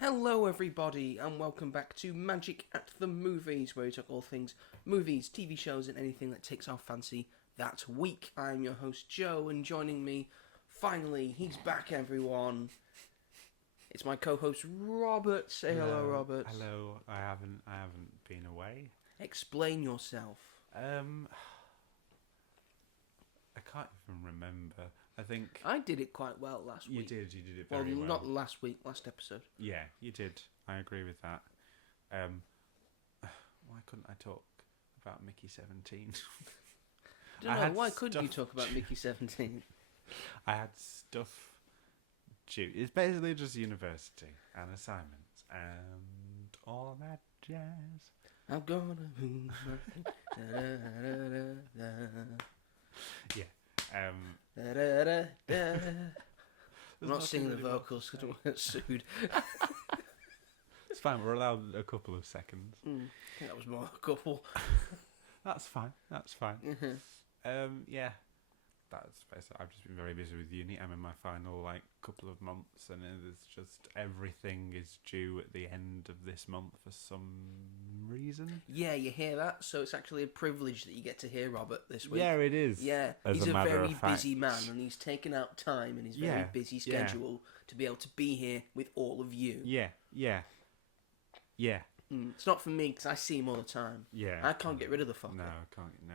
Hello everybody and welcome back to Magic at the Movies, where we talk all things movies, TV shows and anything that takes our fancy that week. I'm your host Joe, and joining me, finally, he's back everyone. It's my co-host Robert. Say hello Robert. Hello. I haven't been away. Explain yourself. I can't even remember. I think I did it quite well last week. you did it very well. Not last week, last episode. Yeah, you did. I agree with that. Why couldn't I talk about Mickey 17? Why couldn't you talk about Mickey 17? I had stuff due. It's basically just university and assignments and all that jazz. I'm gonna move. Yeah. I'm not singing the vocals because I don't get sued. It's fine. We're allowed a couple of seconds. I think that was more a couple. That's fine. Mm-hmm. Yeah. That's basically. I've just been very busy with uni. I'm in my final couple of months, and it's just everything is due at the end of this month for some reason. Yeah, you hear that? So it's actually a privilege that you get to hear Robert this week. Yeah, it is. Yeah, he's a very busy man, and he's taken out time in his very busy schedule to be able to be here with all of you. Yeah. It's not for me because I see him all the time. Yeah. I can't get rid of the fucker. No, I can't. No,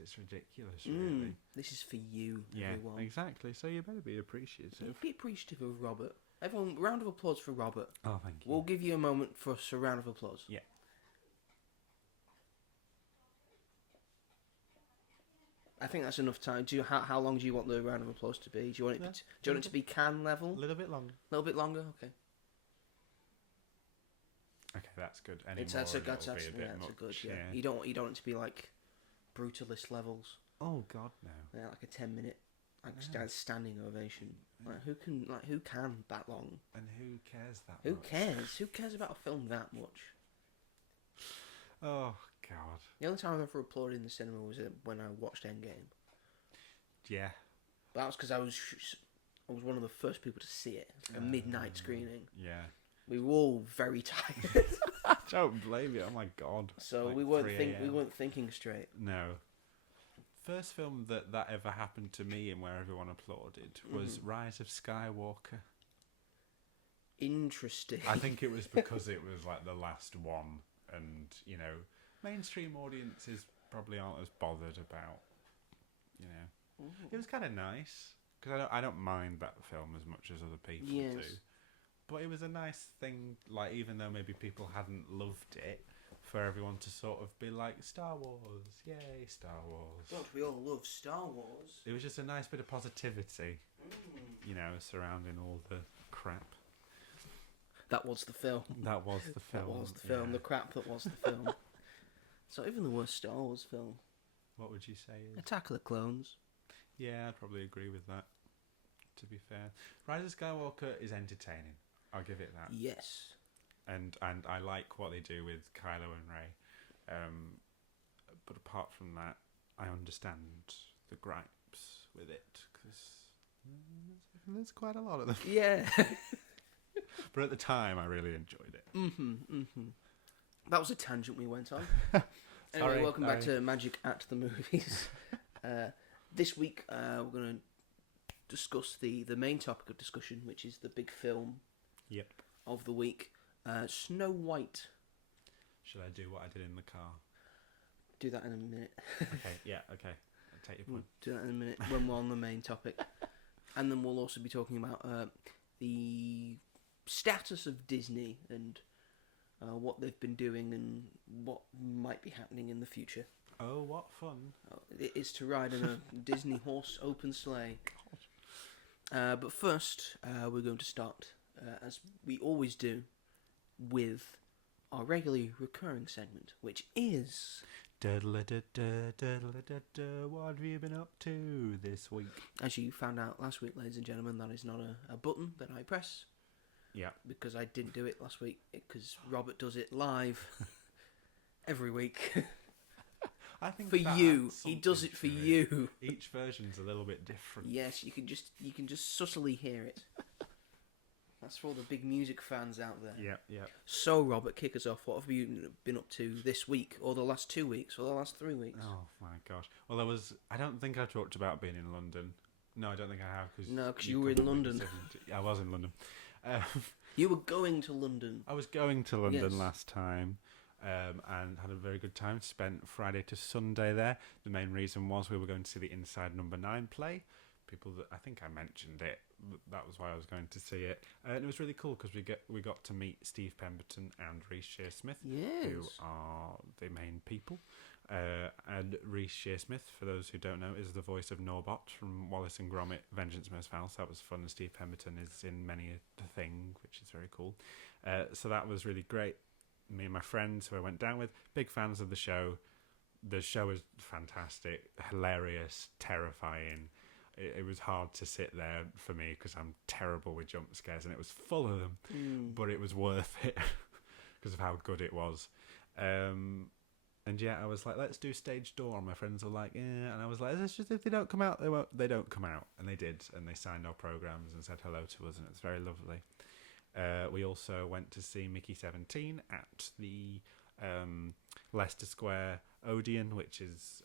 it's ridiculous, really. This is for you, Yeah, everyone. exactly. So you better be appreciative. Be appreciative of Robert. Everyone, round of applause for Robert. Oh, thank you. We'll give you a moment for a round of applause. Yeah. I think that's enough time. How long do you want the round of applause to be? Do you want it to be can level? A little bit longer. A little bit longer? Okay. Okay, that's good. That's a good. Yeah. You don't want it to be like brutalist levels. Oh God, no. Yeah, like a 10-minute standing ovation. Who can that long? And who cares that Who much? cares? Who cares about a film that much? Oh God. The only time I've ever applauded in the cinema was when I watched Endgame. Yeah. But that was because I was one of the first people to see it. It was like a midnight screening. Yeah. We were all very tired. I don't blame you. Oh my God. So Like we weren't 3 we weren't thinking straight. No. First film that ever happened to me and where everyone applauded was Rise of Skywalker. Interesting. I think it was because it was like the last one, and mainstream audiences probably aren't as bothered about. It was kind of nice because I don't mind that film as much as other people do. But it was a nice thing, even though maybe people hadn't loved it, for everyone to sort of be like, Star Wars, yay, Star Wars. God, we all love Star Wars. It was just a nice bit of positivity, surrounding all the crap. That was the film. That was the film. That was the film. Yeah. The crap that was the film. It's not even the worst Star Wars film. What would you say is? Attack of the Clones. Yeah, I'd probably agree with that, to be fair. Rise of Skywalker is entertaining. I'll give it that. Yes. And I like what they do with Kylo and Rey. But apart from that, I understand the gripes with it, because there's quite a lot of them. Yeah. But at the time, I really enjoyed it. That was a tangent we went on. Anyway, welcome back to Magic at the Movies. This week, we're going to discuss the main topic of discussion, which is the big film of the week, Snow White. Should I do what I did in the car? Do that in a minute. Okay, yeah, okay. I'll take your point. We'll do that in a minute when we're on the main topic. And then we'll also be talking about the status of Disney and what they've been doing and what might be happening in the future. Oh, what fun. It is to ride in a Disney horse open sleigh. But first, we're going to start, as we always do, with our regularly recurring segment, which is... What have you been up to this week? As you found out last week, ladies and gentlemen, that is not a button that I press. Yeah. Because I didn't do it last week, because Robert does it live every week. I think for you. He does it for you. Each version's a little bit different. Yes, you can just subtly hear it. That's for all the big music fans out there. Yeah. So, Robert, kick us off. What have you been up to this week, or the last 2 weeks, or the last 3 weeks? Oh my gosh. Well, I don't think I talked about being in London. No, I don't think I have. Because you were in London. I was in London. You were going to London. I was going to London last time. And had a very good time. Spent Friday to Sunday there. The main reason was we were going to see the Inside Number 9 play. People that I think I mentioned it. That was why I was going to see it. And it was really cool because we got to meet Steve Pemberton and Rhys Shearsmith, who are the main people. And Rhys Shearsmith, for those who don't know, is the voice of Norbot from Wallace and Gromit: Vengeance Most Foul. So that was fun. And Steve Pemberton is in many a thing, which is very cool. So that was really great. Me and my friends who I went down with, big fans of the show. The show is fantastic, hilarious, terrifying. It was hard to sit there for me because I'm terrible with jump scares, and it was full of them, but it was worth it because of how good it was. And yeah, I was like, let's do stage door. And my friends were like, yeah. And I was like, it's just if they don't come out, they don't come out. And they did, and they signed our programs and said hello to us, and it's very lovely. We also went to see Mickey 17 at the Leicester Square Odeon,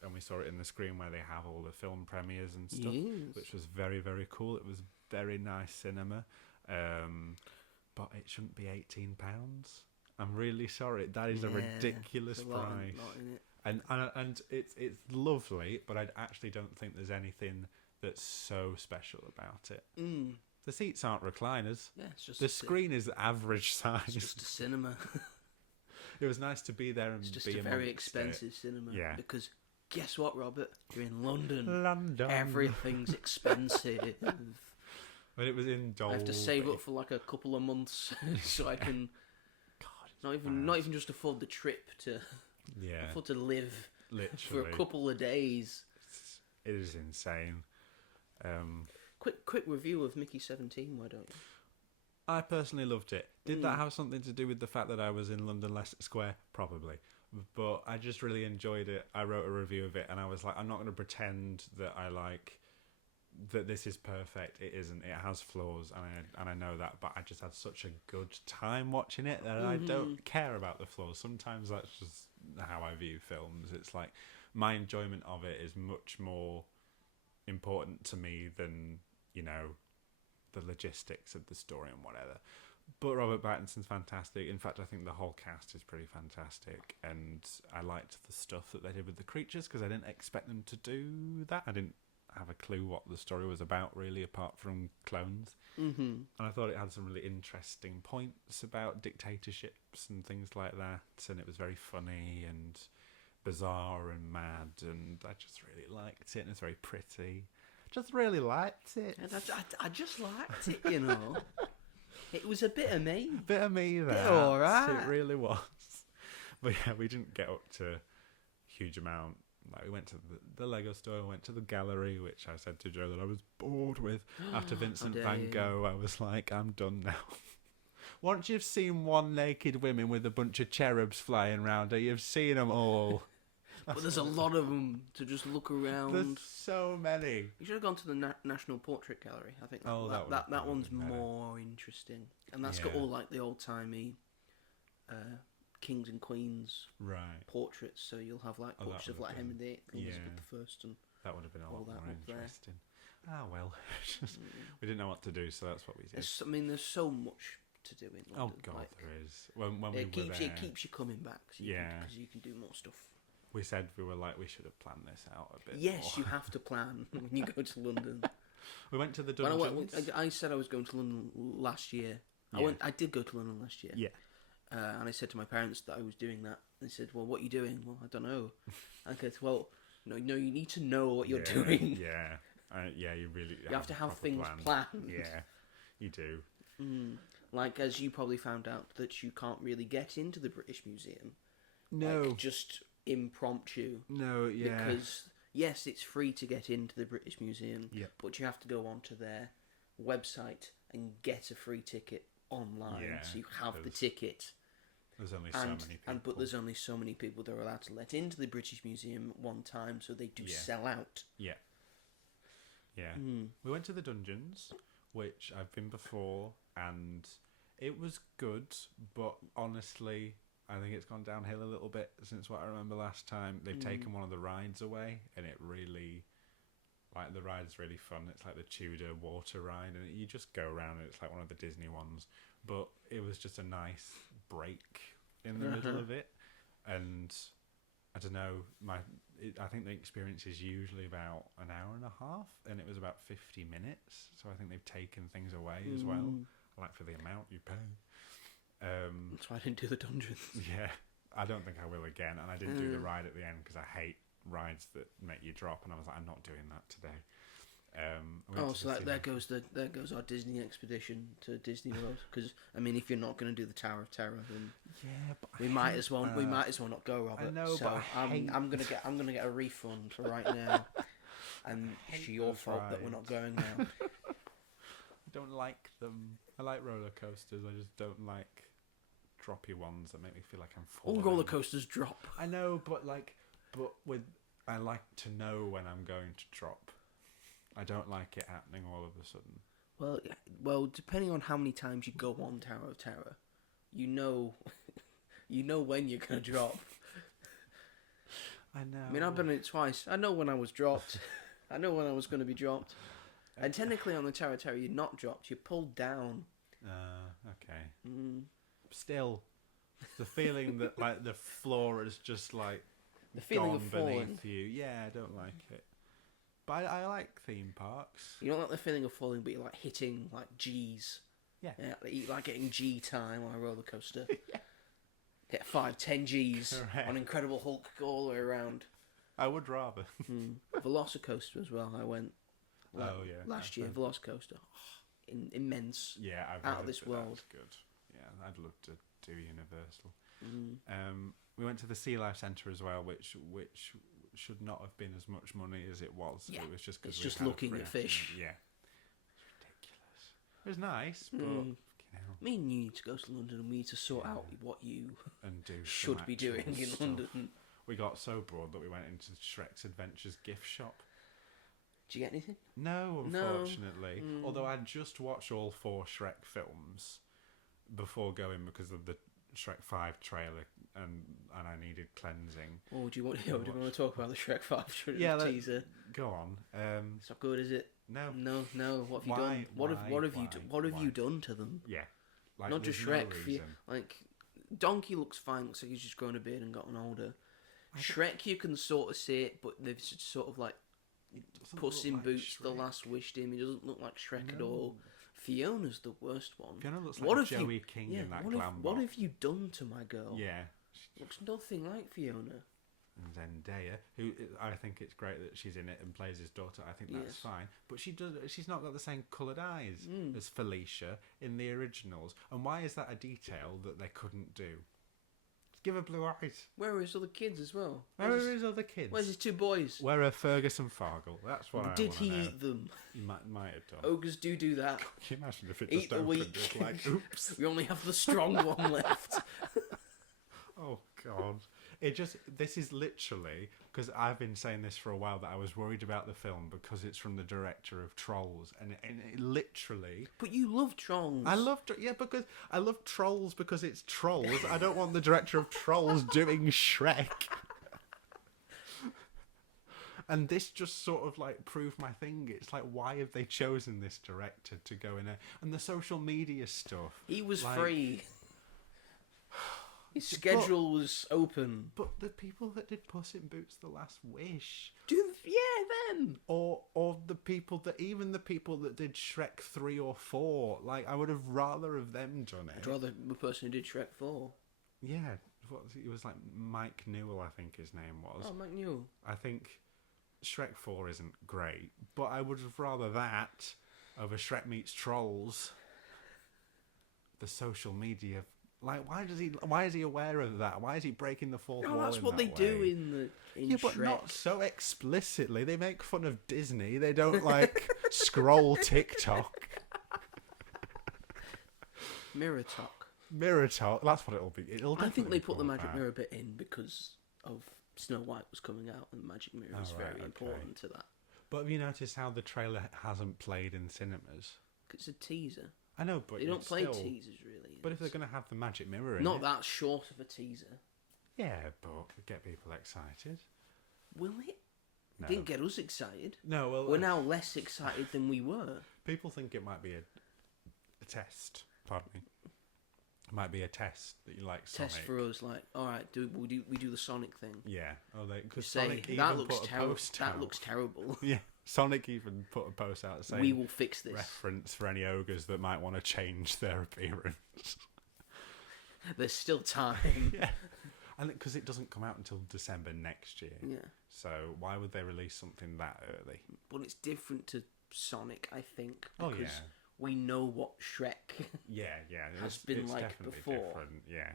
and we saw it in the screen where they have all the film premieres and stuff, which was very, very cool. It was very nice cinema, but it shouldn't be £18. I'm really sorry. That is a ridiculous price. And it's lovely, but I actually don't think there's anything that's so special about it. The seats aren't recliners. Yeah, it's just the screen is average size. It's just a cinema. It was nice to be there and it's just be a very expensive cinema. Yeah. Because guess what, Robert? You're in London. London. Everything's expensive. But it was in Dolby. I have to save up for like a couple of months so I can not even just afford the trip to afford to live literally for a couple of days. It is insane. Quick review of Mickey 17, why don't you? I personally loved it. Did that have something to do with the fact that I was in London Leicester Square? Probably. But I just really enjoyed it. I wrote a review of it and I was like, I'm not going to pretend that that this is perfect. It isn't. It has flaws and I know that, but I just had such a good time watching it that I don't care about the flaws. Sometimes that's just how I view films. It's like my enjoyment of it is much more important to me than, the logistics of the story and whatever. But Robert Pattinson's fantastic. In fact, I think the whole cast is pretty fantastic, and I liked the stuff that they did with the creatures because I didn't expect them to do that. I didn't have a clue what the story was about really, apart from clones. And I thought it had some really interesting points about dictatorships and things like that, and it was very funny and bizarre and mad, and I just really liked it, and it's very pretty. Just really liked it. I just liked it, It was a bit of me. Bit of me there. Alright. It really was. But yeah, we didn't get up to a huge amount. Like, we went to the Lego store, went to the gallery, which I said to Joe that I was bored with. After Vincent van Gogh, I was like, I'm done now. Once you've seen one naked woman with a bunch of cherubs flying around her, you've seen them all. But there's a lot of them to just look around. There's so many. You should have gone to the National Portrait Gallery. I think that one's more interesting, and that's got all like the old timey kings and queens portraits. So you'll have like portraits of like Henry VIII, Elizabeth I, and that would have been a lot more interesting. There. Well, we didn't know what to do, so that's what we did. There's so much to do in London. Oh God, like, there is. When we were there, it keeps you coming back. So because you can do more stuff. We said we should have planned this out a bit. Yes, more. you have to plan when you go to London. We went to the dungeons. I said I was going to London last year. Yeah. I did go to London last year. Yeah. And I said to my parents that I was doing that. They said, "Well, what are you doing?" Well, I don't know. I said, "Well, no, you need to know what you're doing." Yeah. You really. You have to have things planned. Yeah, you do. Like, as you probably found out, that you can't really get into the British Museum. No. Like, just impromptu. No, yeah. Because, yes, it's free to get into the British Museum, but you have to go onto their website and get a free ticket online, so you have the ticket. There's only so many people. But there's only so many people they're allowed to let into the British Museum at one time, so they do sell out. Yeah. Yeah. We went to the dungeons, which I've been before, and it was good, but honestly, I think it's gone downhill a little bit since what I remember last time. They've taken one of the rides away, and it really, like, the ride's really fun. It's like the Tudor water ride, and you just go around, and it's like one of the Disney ones. But it was just a nice break in the middle of it, and I don't know, I think the experience is usually about an hour and a half, and it was about 50 minutes. So I think they've taken things away as well, like for the amount you pay. That's why I didn't do the dungeons. Yeah, I don't think I will again, and I didn't do the ride at the end because I hate rides that make you drop, and I was like, I'm not doing that today. So there goes our Disney expedition to Disney World. Because I mean, if you're not going to do the Tower of Terror, then but we might as well not go, Robert. I know, so but I'm gonna get a refund for right now, and it's your fault that we're not going now. I don't like them. I like roller coasters. I just don't like droppy ones that make me feel like I'm falling. All roller coasters drop. I know, but I like to know when I'm going to drop. I don't like it happening all of a sudden. Well, depending on how many times you go on Tower of Terror, you know when you're gonna drop. I know. I mean, I've been in it twice. I know when I was dropped. I know when I was going to be dropped. And technically, on the Tower of Terror, you're not dropped. You're pulled down. Okay. Still, the feeling that like the floor is just like the feeling gone of falling beneath you. Yeah, I don't like it. But I like theme parks. You don't like the feeling of falling, but you're like hitting like G's. Yeah. You like getting G time on a roller coaster. Yeah. Get 5-10 G's on Incredible Hulk all the way around. I would rather. Velocicoaster as well. I went. Last year, Velocicoaster. Immense. Yeah, out of this world. That's good. Yeah, I'd love to do Universal. We went to the Sea Life Centre as well, which should not have been as much money as it was. Yeah. It was just because it's just looking at fish. Yeah, it's ridiculous. It was nice, but you know, me and you need to go to London, and we need to sort out what you and do should be doing in stuff. London. We got so bored that we went into Shrek's Adventures gift shop. Did you get anything? No, unfortunately. Although I'd just watched all 4 Shrek films before going because of the Shrek 5 trailer, and I needed cleansing. Oh, do you want to talk about the Shrek 5 teaser? Go on. It's not good, is it? No. What have you done? What have you done to them? Yeah, like, not just Shrek. Like Donkey looks fine. Looks like he's just grown a beard and gotten older. Shrek, you can sort of see it, but they've sort of like Puss in Boots, Shrek. The Last Wish to him. He doesn't look like Shrek at all. Fiona's the worst one. Fiona looks like Joey King in that glam What have you done to my girl? Yeah. Looks nothing like Fiona. And Zendaya, who I think it's great that she's in it and plays his daughter. I think that's fine. But she's not got the same coloured eyes as Felicia in the originals. And why is that a detail that they couldn't do? Give her blue eyes. Where are his other kids as well? Where are his other kids? Where's his 2 boys? Where are Fergus and Fargle? That's what I want to know. Did he eat them? He might have done. Ogres do that. Can you imagine if it Eat just the opened weak. just like, oops. We only have the strong one left. Oh, God. This is literally, because I've been saying this for a while, that I was worried about the film because it's from the director of Trolls, and it literally... But you love Trolls. Because I love Trolls because it's Trolls. I don't want the director of Trolls doing Shrek. And this just sort of like proved my thing. It's like, why have they chosen this director to go in there? And the social media stuff. He was free. His schedule was open. But the people that did Puss in Boots: The Last Wish, them. Or the people that did Shrek 3 or 4. Like, I would have rather of them done it. I'd rather the person who did Shrek 4. Yeah, it was like Mike Newell, I think his name was. Oh, Mike Newell. I think Shrek 4 isn't great, but I would have rather that over Shrek meets Trolls. The social media. Like, why is he aware of that? Why is he breaking the fourth wall? That's what they do in Shrek. But not so explicitly. They make fun of Disney. They don't like scroll TikTok. Mirror Talk. Mirror Talk. That's what it'll be. I think they put the magic mirror bit in because of Snow White was coming out, and the magic mirror is very important to that. But have you noticed how the trailer hasn't played in cinemas? It's a teaser. I know, but They don't play still, teasers really. But if they're going to have the magic mirror in not it, that short of a teaser, yeah, but get people excited. will it? No. Didn't get us excited. No, well, We're now less excited than we were. people think it might be a test. Pardon me. It might be a test that you like Sonic. Test for us, like, all right, we do the Sonic thing. Yeah. Oh, because Say Sonic even that looks put a terrible. post That out. looks terrible. Yeah. Sonic even put a post out saying We will fix this. reference for any ogres that might want to change their appearance. There's still time. Yeah. And because it doesn't come out until December next year. Yeah. So why would they release something that early? But it's different to Sonic, I think. Oh, Because yeah. we know what Shrek Yeah. has been it's like definitely before. different, yeah.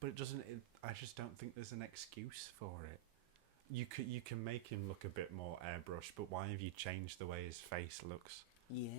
But it doesn't. I just don't think there's an excuse for it. You can make him look a bit more airbrushed, but why have you changed the way his face looks? Yeah.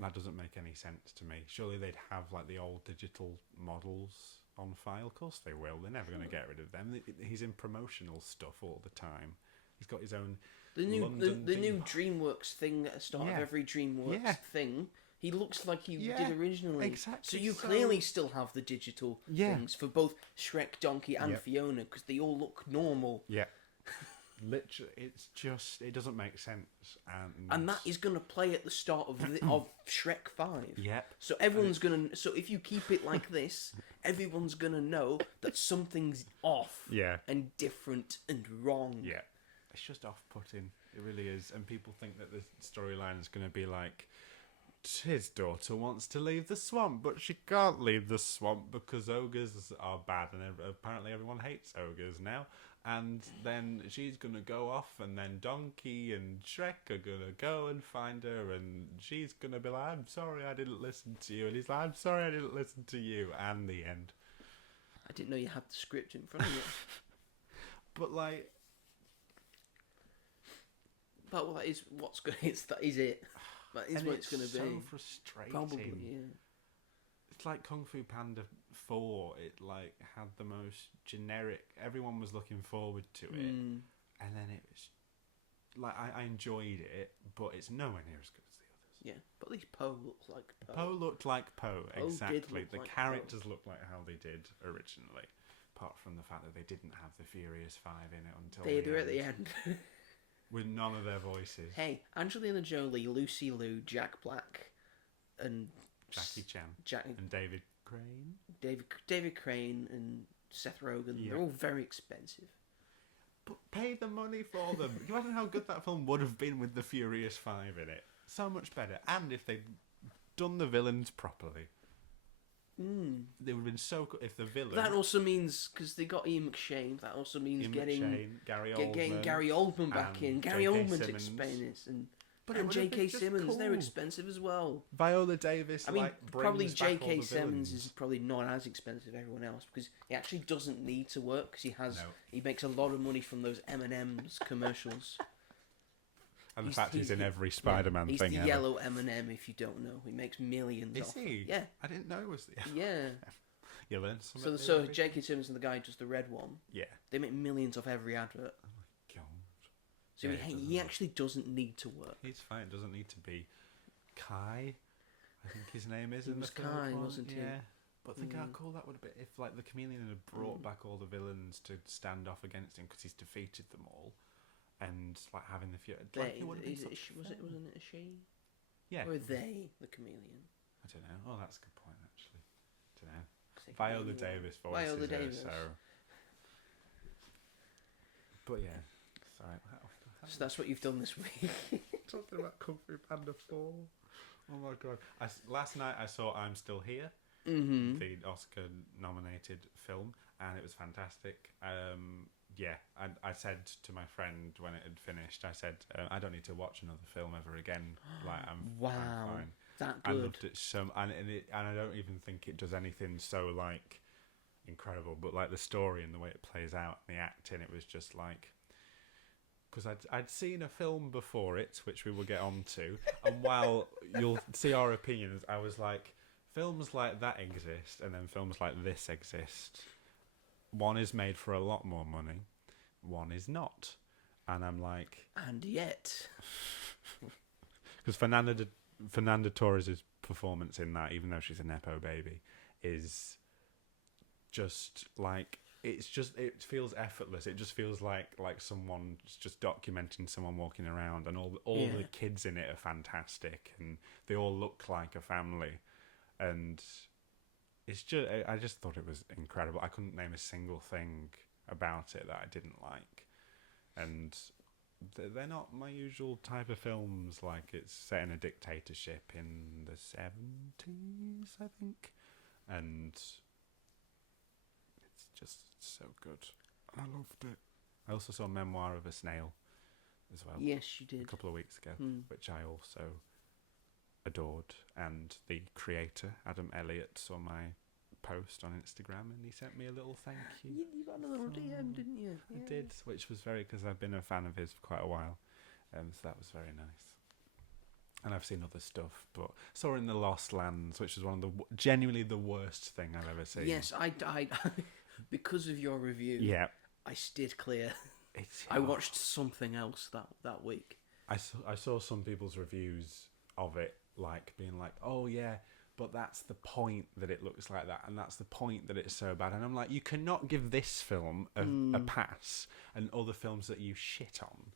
That doesn't make any sense to me. Surely they'd have like the old digital models on file. Of course they will. They're never going to get rid of them. He's in promotional stuff all the time. He's got his own The new London the new theme. DreamWorks thing at the start Yeah. of every DreamWorks Yeah. thing. He looks like he Yeah, did originally. exactly So you so. clearly still have the digital Yeah. things for both Shrek, Donkey, and Yep. Fiona because they all look normal. Yeah. Literally, it's just it doesn't make sense, And that is going to play at the start of of Shrek 5. Yep. So everyone's going to... So if you keep it like this, everyone's going to know that something's off Yeah. and different and wrong. Yeah. It's just off-putting. It really is. And people think that the storyline is going to be like, his daughter wants to leave the swamp, but she can't leave the swamp because ogres are bad, and apparently everyone hates ogres now. And then she's going to go off, and then Donkey and Shrek are going to go and find her, and she's going to be like, I'm sorry I didn't listen to you. And he's like, I'm sorry I didn't listen to you. And the end. I didn't know you had the script in front of you. But, like... But that is what's going. That is it. That is and what it's going to be. so frustrating. Probably, yeah. It's like Kung Fu Panda 4. It like had the most generic. Everyone was looking forward to it, and then it was like I enjoyed it, but it's nowhere near as good as the others. Yeah, but at least Poe looks like Poe. Poe looked like Poe, Poe did exactly. look The like characters looked like how they did originally, apart from the fact that they didn't have the Furious Five in it until They're at the end. with none of their voices. Hey, Angelina Jolie, Lucy Liu, Jack Black, and Jackie Chan Jack, and David Crane. David Crane and Seth Rogen. Yeah. They're all very expensive. But pay the money for them. You imagine how good that film would have been with the Furious Five in it. So much better. And if they'd done the villains properly. They would have been so good if the villain... That also means, because they got Ian McShane, that also means Ian getting McShane, Gary Oldman, Gary Oldman back and in. Gary J.K. Oldman's Simmons. expensive. And But it and would have been J.K. just Simmons, they're cool. expensive as well. Viola Davis, I mean, brings probably back all J.K. the Simmons villains. is probably not as expensive as everyone else because he actually doesn't need to work because No. he makes a lot of money from those M&M's commercials. And the fact he's in every Spider-Man he's thing the ever. yellow M&M, if you don't know. He makes millions. Is off. he? Yeah. I didn't know it was the... Yeah. You learn something. So new every J.K. Simmons and the guy who does the red one, Yeah. they make millions off every advert. God. So Yeah, he actually doesn't need to work. He's fine. It doesn't need to be Kai. I think his name is. He in was the third Kai, one. wasn't he? Yeah. But think how cool that would have been if, like, the Chameleon had brought back all the villains to stand off against him because he's defeated them all, and like having the few. Like, it would have been such Wasn't fun. it a she? Yeah. Or are they the chameleon? I don't know. Oh, that's a good point actually. Don't know. Say Viola chameleon. Davis voices Viola her, Davis. so. But yeah, sorry. So that's what you've done this week. Talking about Kung Fu Panda 4. Oh my god! Last night I saw I'm Still Here, the Oscar-nominated film, and it was fantastic. Yeah, I said to my friend when it had finished, I said, I don't need to watch another film ever again. Like I'm fine. That I good. loved it so, and I don't even think it does anything so like incredible, but like the story and the way it plays out, and the acting, it was just like. Because I'd seen a film before it, which we will get on to, and while you'll see our opinions, I was like, films like that exist, and then films like this exist. One is made for a lot more money, one is not. And I'm like... And yet... Because Fernando Torres' performance in that, even though she's a nepo baby, is just like it feels effortless. It just feels like someone's just documenting someone walking around, and all the kids in it are fantastic, and they all look like a family, and it's just I just thought it was incredible. I couldn't name a single thing about it that I didn't like, and they're not my usual type of films. Like, it's set in a dictatorship in the 70s, I think, and it's just so good. I loved it. I also saw Memoir of a Snail as well. Yes, you did. A couple of weeks ago, which I also adored. And the creator, Adam Elliott, saw my post on Instagram, and he sent me a little thank you. You got a little DM, didn't you? I did, which was because I've been a fan of his for quite a while, so that was very nice. And I've seen other stuff, but saw In the Lost Lands, which was one of the genuinely the worst thing I've ever seen. Yes, I because of your review. Yeah, I steered clear. I watched something else that week. I saw some people's reviews of it, like being like, "Oh yeah, but that's the point that it looks like that, and that's the point that it's so bad." And I'm like, you cannot give this film a pass, and other films that you shit on,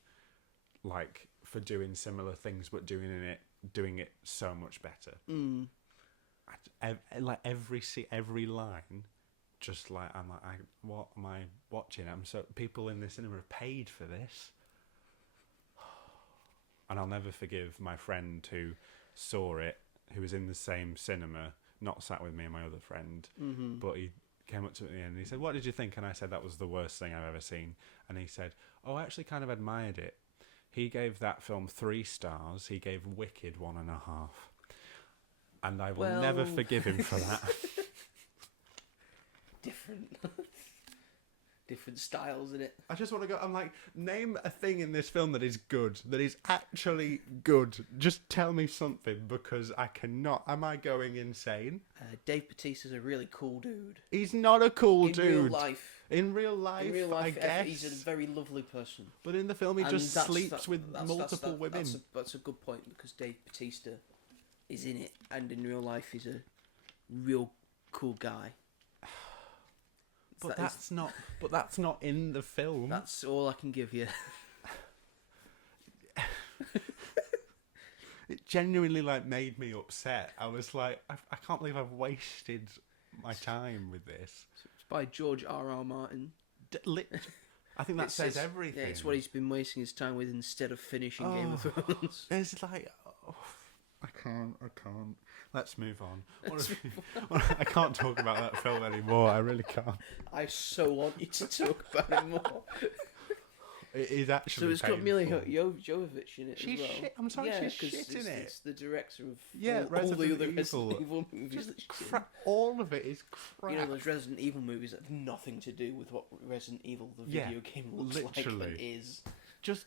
like, for doing similar things but doing it so much better. Like every line, just like I'm like, what am I watching? People in the cinema have paid for this, and I'll never forgive my friend who saw it, who was in the same cinema, not sat with me and my other friend, but he came up to me at the end and he said, "What did you think?" And I said, "That was the worst thing I've ever seen." And he said, "Oh, I actually kind of admired it." He gave that film 3 stars. He gave Wicked 1.5. And I will never forgive him for that. Different styles in it. I just want to go, I'm like, name a thing in this film that is good, that is actually good. Just tell me something, because I cannot. Am I going insane? Dave Bautista's a really cool dude. He's not a cool dude. In real life. In real life, I guess. He's a very lovely person. But in the film, he just sleeps with multiple women. That's a good point, because Dave Bautista is in it, and in real life, he's a real cool guy. But that's not in the film. That's all I can give you. It genuinely made me upset. I was like, I can't believe I've wasted my time with this. It's by George R.R. Martin. I think that says everything. Yeah, it's what he's been wasting his time with instead of finishing Game of Thrones. It's like, I can't. Let's move on. I can't talk about that film anymore. I really can't. I so want you to talk about it more. It is actually So it's got Mila Jovovich in it she's as well. Shit. I'm sorry, she's shit in it. It's the director of all the other Resident Evil movies. All of it is crap. You know, those Resident Evil movies that have nothing to do with what Resident Evil, the video game, looks like and is. Just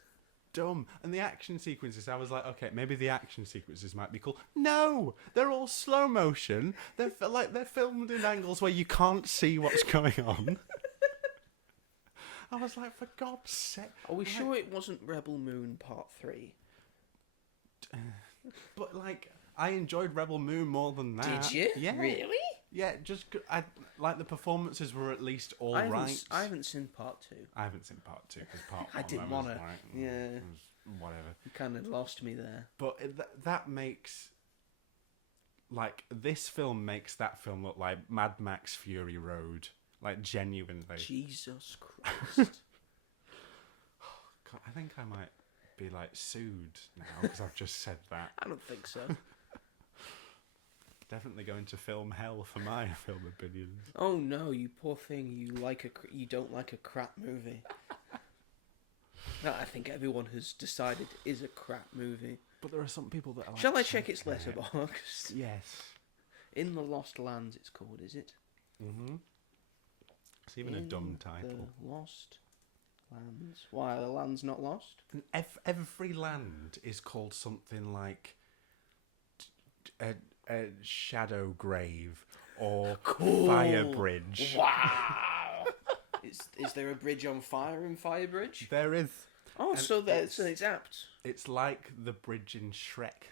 dumb. And the action sequences, I was like, okay, maybe the action sequences might be cool. No, they're all slow motion. They're filmed in angles where you can't see what's going on. I was like, for God's sake. Are we sure it wasn't Rebel Moon Part 3? But I enjoyed Rebel Moon more than that. Did you? Yeah. Really? Yeah, the performances were at least all right. I haven't seen Part 2. I haven't seen Part 2 because Part 1 I didn't want to. Yeah. It was whatever. You kind of lost me there. But that makes this film makes that film look like Mad Max Fury Road, genuinely. Jesus Christ! God, I think I might be sued now because I've just said that. I don't think so. Definitely going to film hell for my film opinions. Oh no, you poor thing! You don't like a crap movie. No, I think everyone has decided it is a crap movie. But there are some people that are Shall I check its letterbox? Yes. In the Lost Lands, it's called, is it? Mm-hmm. It's even a dumb title. The Lost Lands. Why, are the lands not lost? And every land is called something like a Shadow Grave or Fire Bridge. Wow! Is there a bridge on fire in Fire Bridge? There is. Oh, so it's apt. It's like the bridge in Shrek.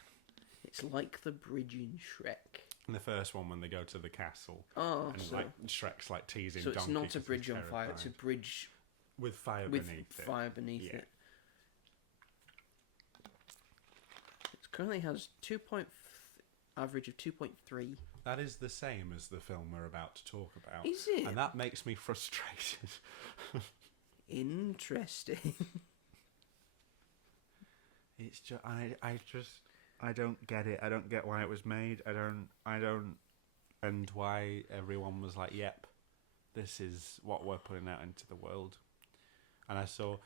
It's like the bridge in Shrek. In the first one, when they go to the castle, Oh, and so, like Shrek's like teasing so it's Donkey not a 'cause he's bridge on fire, terrified. it's a bridge with fire with beneath it. fire beneath Yeah. it. It currently has average of 2.3. That is the same as the film we're about to talk about. Is it? And that makes me frustrated. Interesting. It's just I don't get it. I don't get why it was made. I don't, and why everyone was like, "Yep, this is what we're putting out into the world." And I saw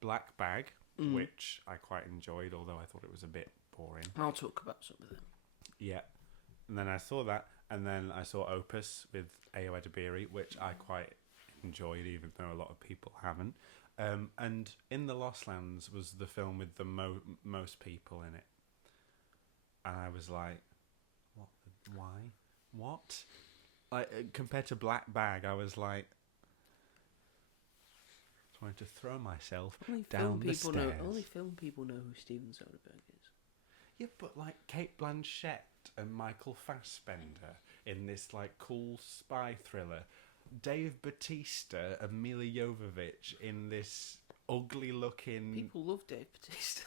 Black Bag, which I quite enjoyed, although I thought it was a bit boring. I'll talk about some of them. Yeah, and then I saw that, and then I saw Opus with Ayo Edebiri, which I quite enjoyed, even though a lot of people haven't. And In the Lost Lands was the film with the most people in it, and I was like, "What? Why? What?" Like compared to Black Bag, I was like, trying to throw myself down the stairs. Only film people know who Steven Soderbergh is. Yeah, but like Kate Blanchett and Michael Fassbender in this like cool spy thriller. Dave Bautista and Mila Jovovich in this ugly looking... People love Dave Bautista.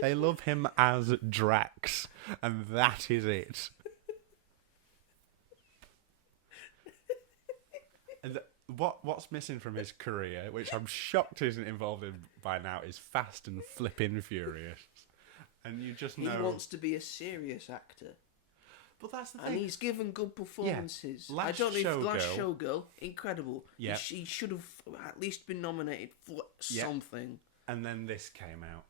They love him as Drax, and that is it. And what's missing from his career, which I'm shocked isn't involved in by now, is Fast and Flippin' Furious. And you just know... He wants to be a serious actor. But that's the and thing. he's given good performances. Yeah. Last Showgirl, incredible. Yep. He should have at least been nominated for something. And then this came out.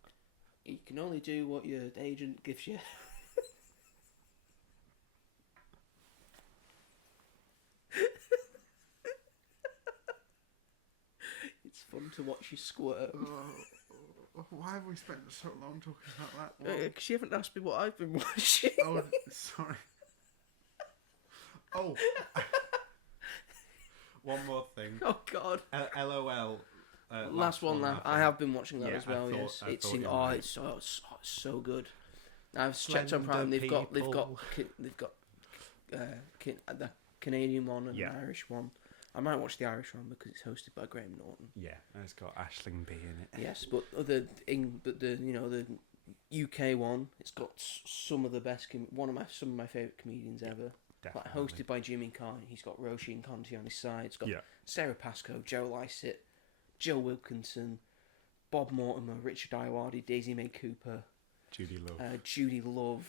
You can only do what your agent gives you. It's fun to watch you squirm. Why have we spent so long talking about that? Because you haven't asked me what I've been watching. Oh, sorry. Oh. One more thing. Oh, God. LOL. Last one. I have been watching that as well. It's so good. I've checked on Prime. They've got the Canadian one and the Irish one. I might watch the Irish one because it's hosted by Graham Norton. Yeah, and it's got Aisling Bea in it. Yes, but the UK one, it's got some of the best, some of my favourite comedians ever. Like, hosted by Jimmy Carr. He's got Roshi and Conti on his side. It's got Sarah Pascoe, Joe Lycett, Joe Wilkinson, Bob Mortimer, Richard Ayoade, Daisy May Cooper, Judy Love,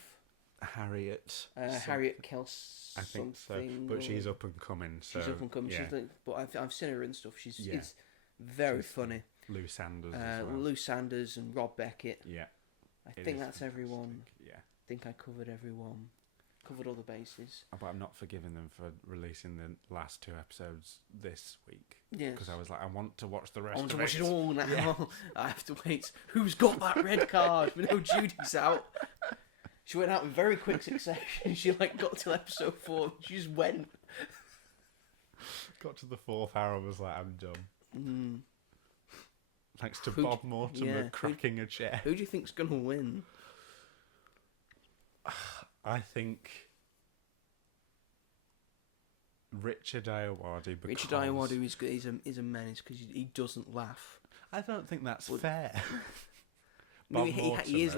Harriet Kels. I think so, but she's up and coming. So she's up and coming. Yeah. But I've seen her and stuff. She's very funny. Lou Sanders as well. Lou Sanders and Rob Beckett. Yeah, I think that's everyone. Yeah, I think I covered everyone. Covered all the bases. But I'm not forgiving them for releasing the last 2 episodes this week. Yes. Because I was like, I want to watch the rest. I want of to watch it it all now. Yeah. I have to wait. Who's got that red card? We know Judy's out. She went out in very quick succession. She got till episode 4. She just went. Got to the 4th hour and was like, I'm done. Thanks to Bob Mortimer cracking a chair. Who do you think's gonna win? I think Richard Ayoade. Richard Ayoade is a menace because he doesn't laugh. I don't think that's fair. No, he is.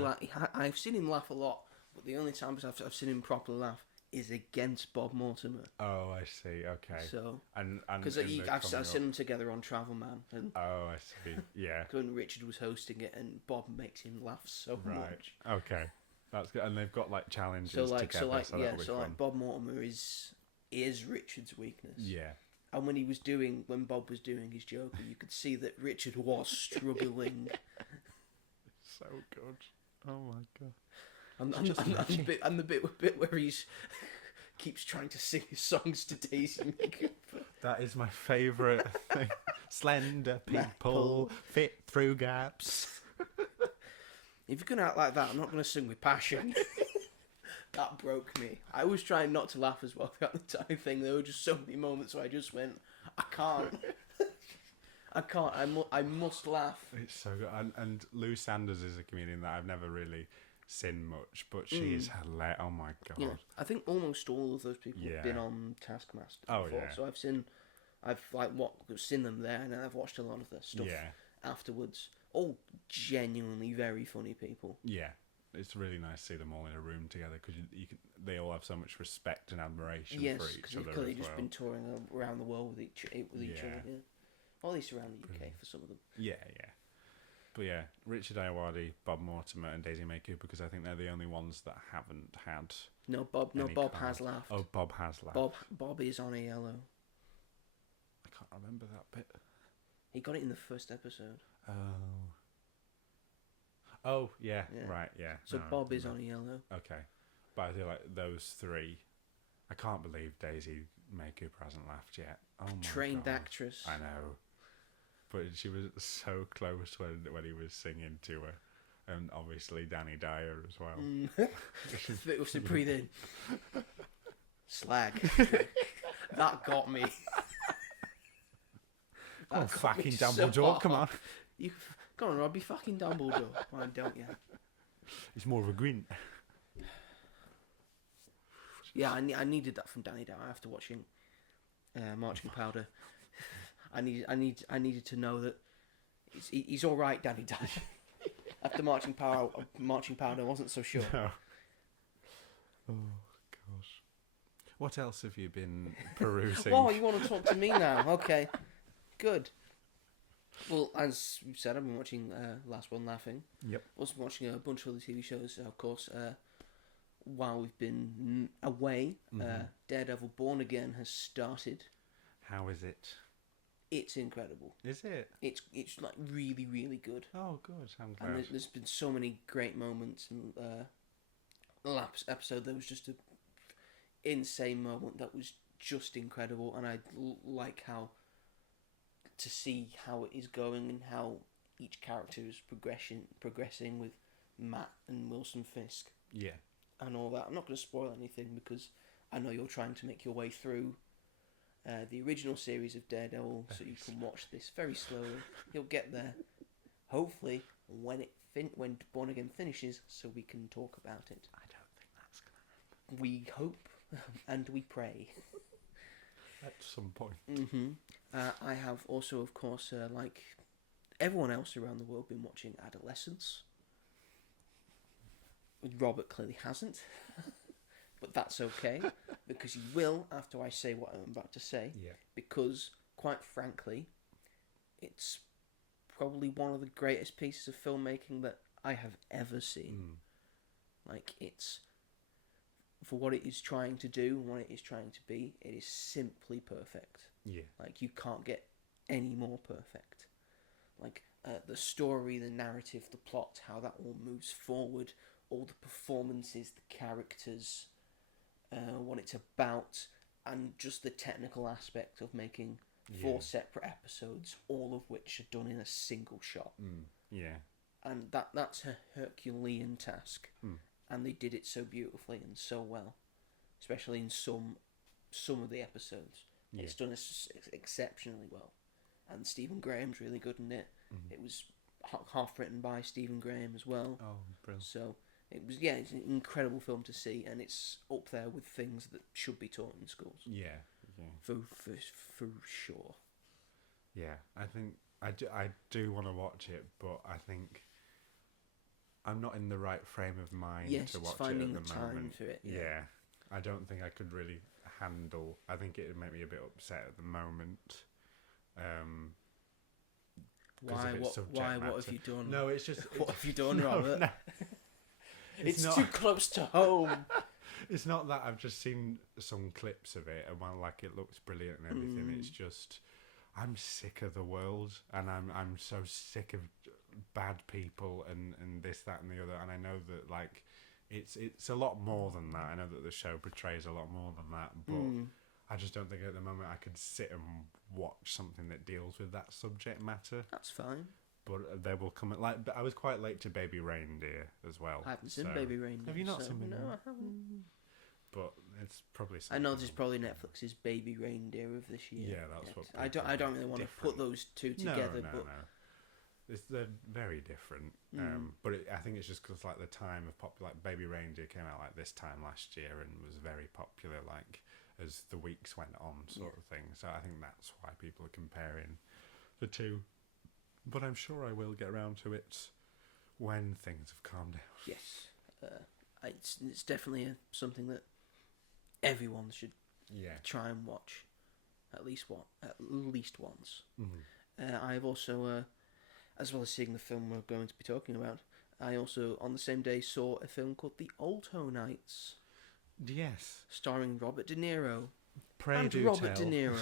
I've seen him laugh a lot, but the only times I've seen him properly laugh is against Bob Mortimer. Oh, I see. Okay. So and because I've seen them together on Travel Man. And I see. Yeah. when Richard was hosting it, and Bob makes him laugh so much. Okay. That's good, and they've got challenges together. So Bob Mortimer is Richard's weakness. Yeah. And when Bob was doing his Joker, you could see that Richard was struggling. So good. Oh my god. And the bit where he's keeps trying to sing his songs to Daisy May Cooper. That is my favourite thing. Slender people fit through gaps. If you're going to act like that, I'm not going to sing with passion. That broke me. I was trying not to laugh as well throughout the entire thing. There were just so many moments where I just went, I can't. I can't. I must laugh. It's so good. And Lou Sanders is a comedian that I've never really seen much, but she is hilarious. Oh my god. Yeah, I think almost all of those people have been on Taskmaster before. So I've seen them there, and I've watched a lot of their stuff afterwards. All genuinely very funny people. Yeah, it's really nice to see them all in a room together because they all have so much respect and admiration for each other. Yes, because they've just been touring around the world with each other. Yeah. Or at least around the UK for some of them. Yeah. But yeah, Richard Ayoade, Bob Mortimer, and Daisy May Cooper, because I think they're the only ones that haven't had. Bob has laughed. Oh, Bob has laughed. Bob is on a yellow. I can't remember that bit. He got it in the first episode. Oh, yeah. Right, yeah. So Bob is on a yellow. Okay. But I feel like those three, I can't believe Daisy May Cooper hasn't laughed yet. Oh my Trained God. actress. I know. But she was so close when he was singing to her. And obviously Danny Dyer as well. It was to breathe in. Slag. That got me. Oh, fucking Dumbledore, come on. Go on, Rob, be fucking Dumbledore. Why don't you? He's more of a green. Yeah, I needed that from Danny Dyer after watching Marching Powder. I needed to know that he's all right, Danny Dyer. After Marching Powder, I wasn't so sure. No. Oh gosh. What else have you been perusing? Oh, you want to talk to me now? Okay, good. Well, as you said, I've been watching Last One Laughing. Yep. Also been watching a bunch of other TV shows, of course. While we've been away, Daredevil Born Again has started. How is it? It's incredible. Is it? It's like really, really good. Oh, good. I'm glad. And there's been so many great moments. And the last episode, there was just an insane moment that was just incredible. And I like to see how it is going and how each character is progressing with Matt and Wilson Fisk. Yeah. And all that. I'm not going to spoil anything because I know you're trying to make your way through the original series of Daredevil, so you can watch this very slowly. You'll get there, hopefully, when Born Again finishes, so we can talk about it. I don't think that's going to happen. We hope and we pray. At some point. I have also, of course, like everyone else around the world, been watching Adolescence. Robert clearly hasn't. But that's okay, because he will after I say what I'm about to say. Yeah. Because, quite frankly, it's probably one of the greatest pieces of filmmaking that I have ever seen. Like, it's... For what it is trying to do and what it is trying to be, it is simply perfect. Yeah. Like, you can't get any more perfect. Like, the story, the narrative, the plot, how that all moves forward, all the performances, the characters... what it's about, and just the technical aspect of making 4 separate episodes, all of which are done in a single shot. Yeah. And that's a Herculean task, and they did it so beautifully and so well, especially in some of the episodes. Yeah. It's done exceptionally well, and Stephen Graham's really good in it. It was half written by Stephen Graham as well. Oh, brilliant! So. It's an incredible film to see, and it's up there with things that should be taught in schools. Yeah. For sure. Yeah, I think I do want to watch it, but I think I'm not in the right frame of mind to watch it at the moment. Yes, finding time for it. Yeah, I don't think I could really handle. I think it would make me a bit upset at the moment. Why? What have you done? No, it's just. What have you done, Robert? No. It's too close to home. It's not that. I've just seen some clips of it, and while like it looks brilliant and everything, it's just I'm sick of the world, and I'm so sick of bad people and this, that, and the other. And I know that like it's a lot more than that. I know that the show portrays a lot more than that, but I just don't think at the moment I could sit and watch something that deals with that subject matter. That's fine. But there will come but I was quite late to Baby Reindeer as well. I haven't seen Baby Reindeer. Have you not seen Baby Reindeer? No, I haven't. But it's probably I something. know this is probably Netflix's Baby Reindeer of this year. Yeah, that's what. I don't really want to put those two together, but they're very different. But I think it's just because like the time of popular, like Baby Reindeer came out like this time last year and was very popular, like as the weeks went on, sort of thing. So I think that's why people are comparing the two. But I'm sure I will get around to it when things have calmed down. Yes, it's definitely something that everyone should try and watch at least once. I've also, as well as seeing the film we're going to be talking about, I also on the same day saw a film called The Alto Nights. Yes, starring Robert De Niro. Pray and do Robert tell. De Niro.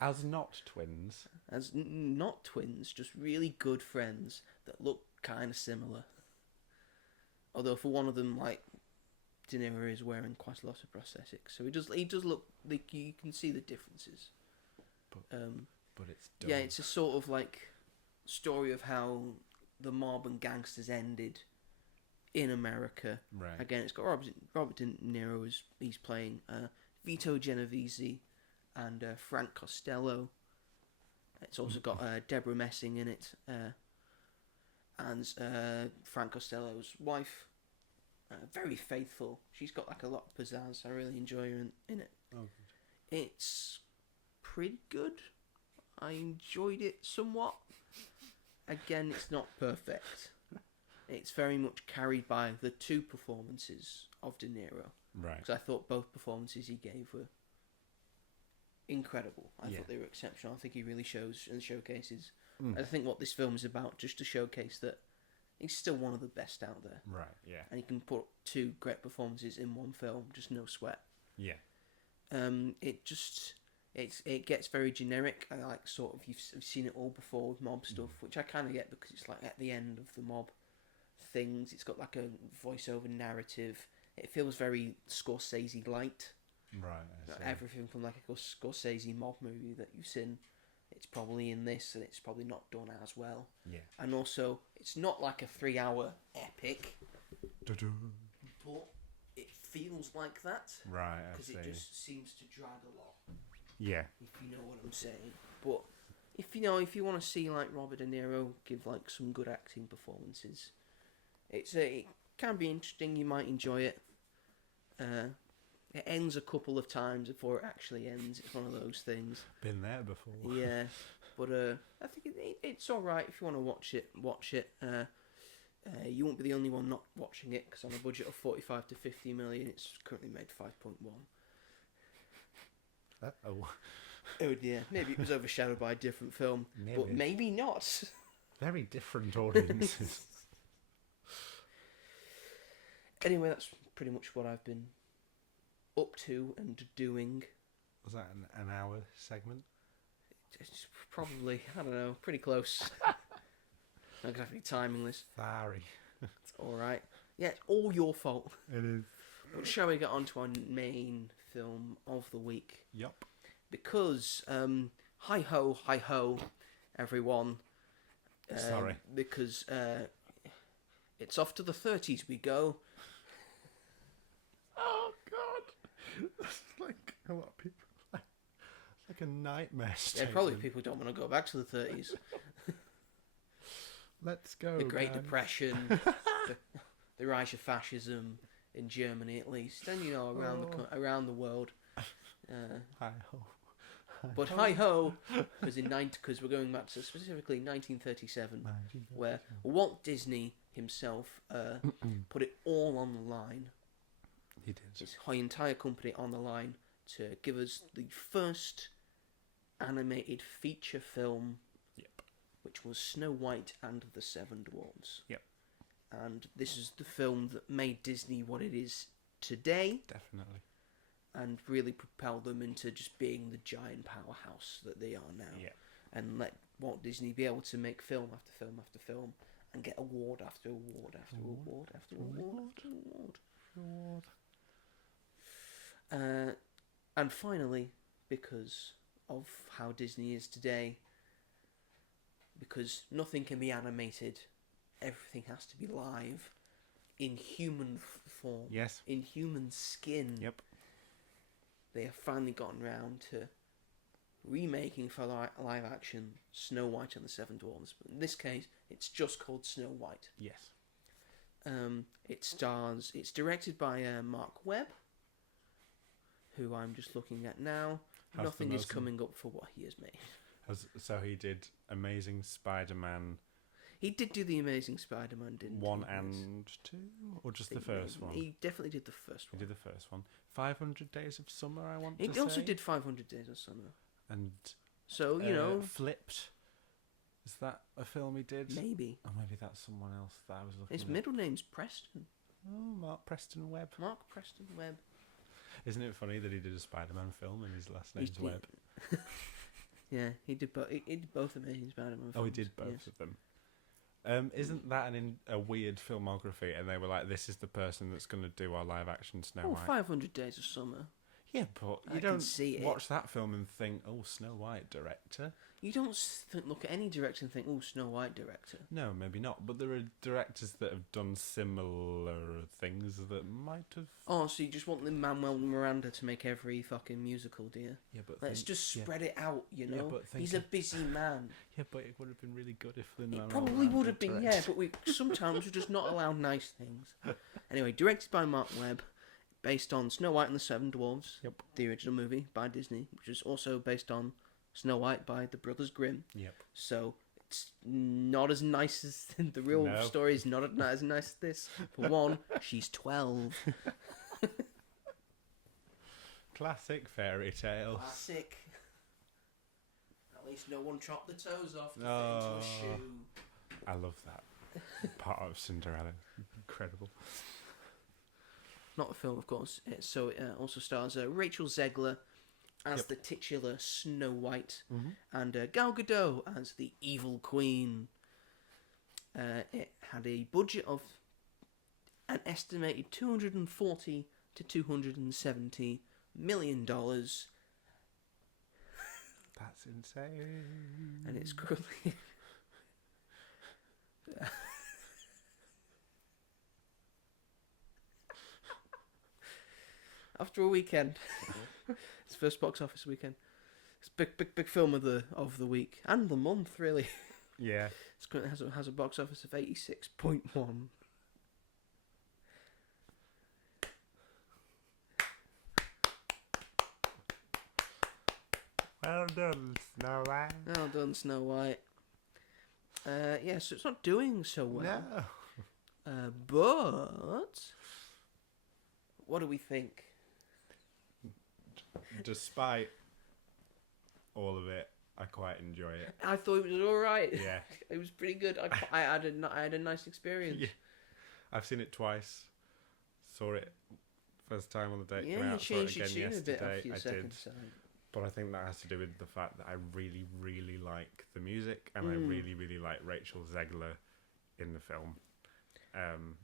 As not twins. As not twins, just really good friends that look kind of similar. Although for one of them, like, De Niro is wearing quite a lot of prosthetics, so he does look like you can see the differences. But it's dumb. Yeah, it's a sort of like story of how the mob and gangsters ended in America. Right. Again, it's got Robert De Niro he's playing Vito Genovese and Frank Costello. It's also got Deborah Messing in it, and Frank Costello's wife. Very faithful. She's got like a lot of pizzazz. I really enjoy her in it. Oh, It's pretty good. I enjoyed it somewhat. Again, it's not perfect. It's very much carried by the two performances of De Niro. right. Because I thought both performances he gave were incredible. I thought they were exceptional. I think he really shows and showcases. I think what this film is about, just to showcase that he's still one of the best out there. Right. Yeah. And he can put two great performances in one film, just no sweat. Yeah. It gets very generic. I like sort of you've seen it all before with mob stuff, which I kind of get because it's like at the end of the mob things. It's got like a voiceover narrative. It feels very Scorsese light. Right. Everything from like a Scorsese mob movie that you've seen, it's probably in this, and it's probably not done as well. Yeah. And also, it's not like a 3-hour epic, Du-du. but it feels like that. Right. Because it just seems to drag a lot. Yeah. If you know what I'm saying. But if you want to see like Robert De Niro give like some good acting performances, it can be interesting. You might enjoy it. It ends a couple of times before it actually ends. It's one of those things. Been there before. Yeah, but I think it's all right if you want to watch it. Watch it. You won't be the only one not watching it because on a budget of 45 to 50 million, it's currently made 5.1. Oh. Oh dear, maybe it was overshadowed by a different film, but maybe not. Very different audiences. Anyway, that's pretty much what I've been up to and doing. Was that an hour segment? It's probably, I don't know, pretty close. Not exactly timing this. Sorry. It's alright. Yeah, it's all your fault. It is. But shall we get on to our main film of the week? Yup. Because, hi ho, everyone. Sorry. Because it's off to the 30s we go. Oh, God. That's like a lot of people. Like a nightmare statement. Yeah, probably people don't want to go back to the 30s. Let's go. The Great Dan. Depression, the rise of fascism in Germany, at least, and around the world. Hi ho. But hi ho, because we're going back to specifically 1937, where Walt Disney himself put it all on the line. He did. His entire company on the line to give us the first animated feature film. Yep. Which was Snow White and the Seven Dwarfs. Yep. And this is the film that made Disney what it is today. Definitely. And really propelled them into just being the giant powerhouse that they are now. Yeah. And let Walt Disney be able to make film after film after film and get award after award after award after award after award. And finally, because of how Disney is today, because nothing can be animated, everything has to be live, in human form, Yes. in human skin. Yep. they have finally gotten round to remaking for live action Snow White and the Seven Dwarfs. But in this case, it's just called Snow White. Yes. It's directed by Mark Webb, who I'm just looking at now. Nothing is coming up for what he has made. So he did Amazing Spider-Man. He did do the Amazing Spider-Man, didn't he? 1 and 2? Or just the first one? He definitely did the first one. He did the first one. 500 Days of Summer, I want to say. He also did 500 Days of Summer. And so, Flipped. Is that a film he did? Maybe. Or maybe that's someone else that I was looking at. His middle name's Preston. Oh, Mark Preston Webb. Mark Preston Webb. Isn't it funny that he did a Spider-Man film and his last name's Webb? Yeah, he did both Amazing Spider-Man films. Oh, he did both of them. Isn't that a weird filmography? And they were like, this is the person that's going to do our live-action Snow White. 500 Days of Summer. Yeah, but you don't watch that film and think, oh, Snow White director. You don't look at any director and think, oh, Snow White director. No, maybe not. But there are directors that have done similar things that might have... Oh, so you just want Lin-Manuel Miranda to make every fucking musical, do you? Yeah, but... Let's just spread it out, you know? Yeah, but he's a busy man. Yeah, but it would have been really good if Lin-Manuel It probably would have been, yeah, but sometimes we're just not allowed nice things. Anyway, directed by Mark Webb, based on Snow White and the Seven Dwarfs, the original movie by Disney, which is also based on Snow White by the Brothers Grimm. Yep. So it's not as nice as the real story is not as nice as this. For one, she's 12. Classic fairy tale. Classic. At least no one chopped the toes off to fit into a shoe. I love that part of Cinderella. Incredible. Not a film, of course. So it also stars Rachel Zegler as the titular Snow White, and Gal Gadot as the evil queen. It had a budget of an estimated $240 to $270 million. That's insane. And it's currently... After a weekend, it's first box office weekend. It's big film of the week and the month, really. Yeah, It has a box office of 86.1. Well done, Snow White. Well done, Snow White. Yeah, so it's not doing so well. No. But what do we think? Despite all of it, I quite enjoy it. I thought it was all right. Yeah, It was pretty good. I had a nice experience. yeah. I've seen it twice. Saw it first time on the date. Yeah, came you out. Saw changed it your again tune a bit yesterday. after your I second did. time. But I think that has to do with the fact that I really, really like the music, and I really, really like Rachel Zegler in the film. And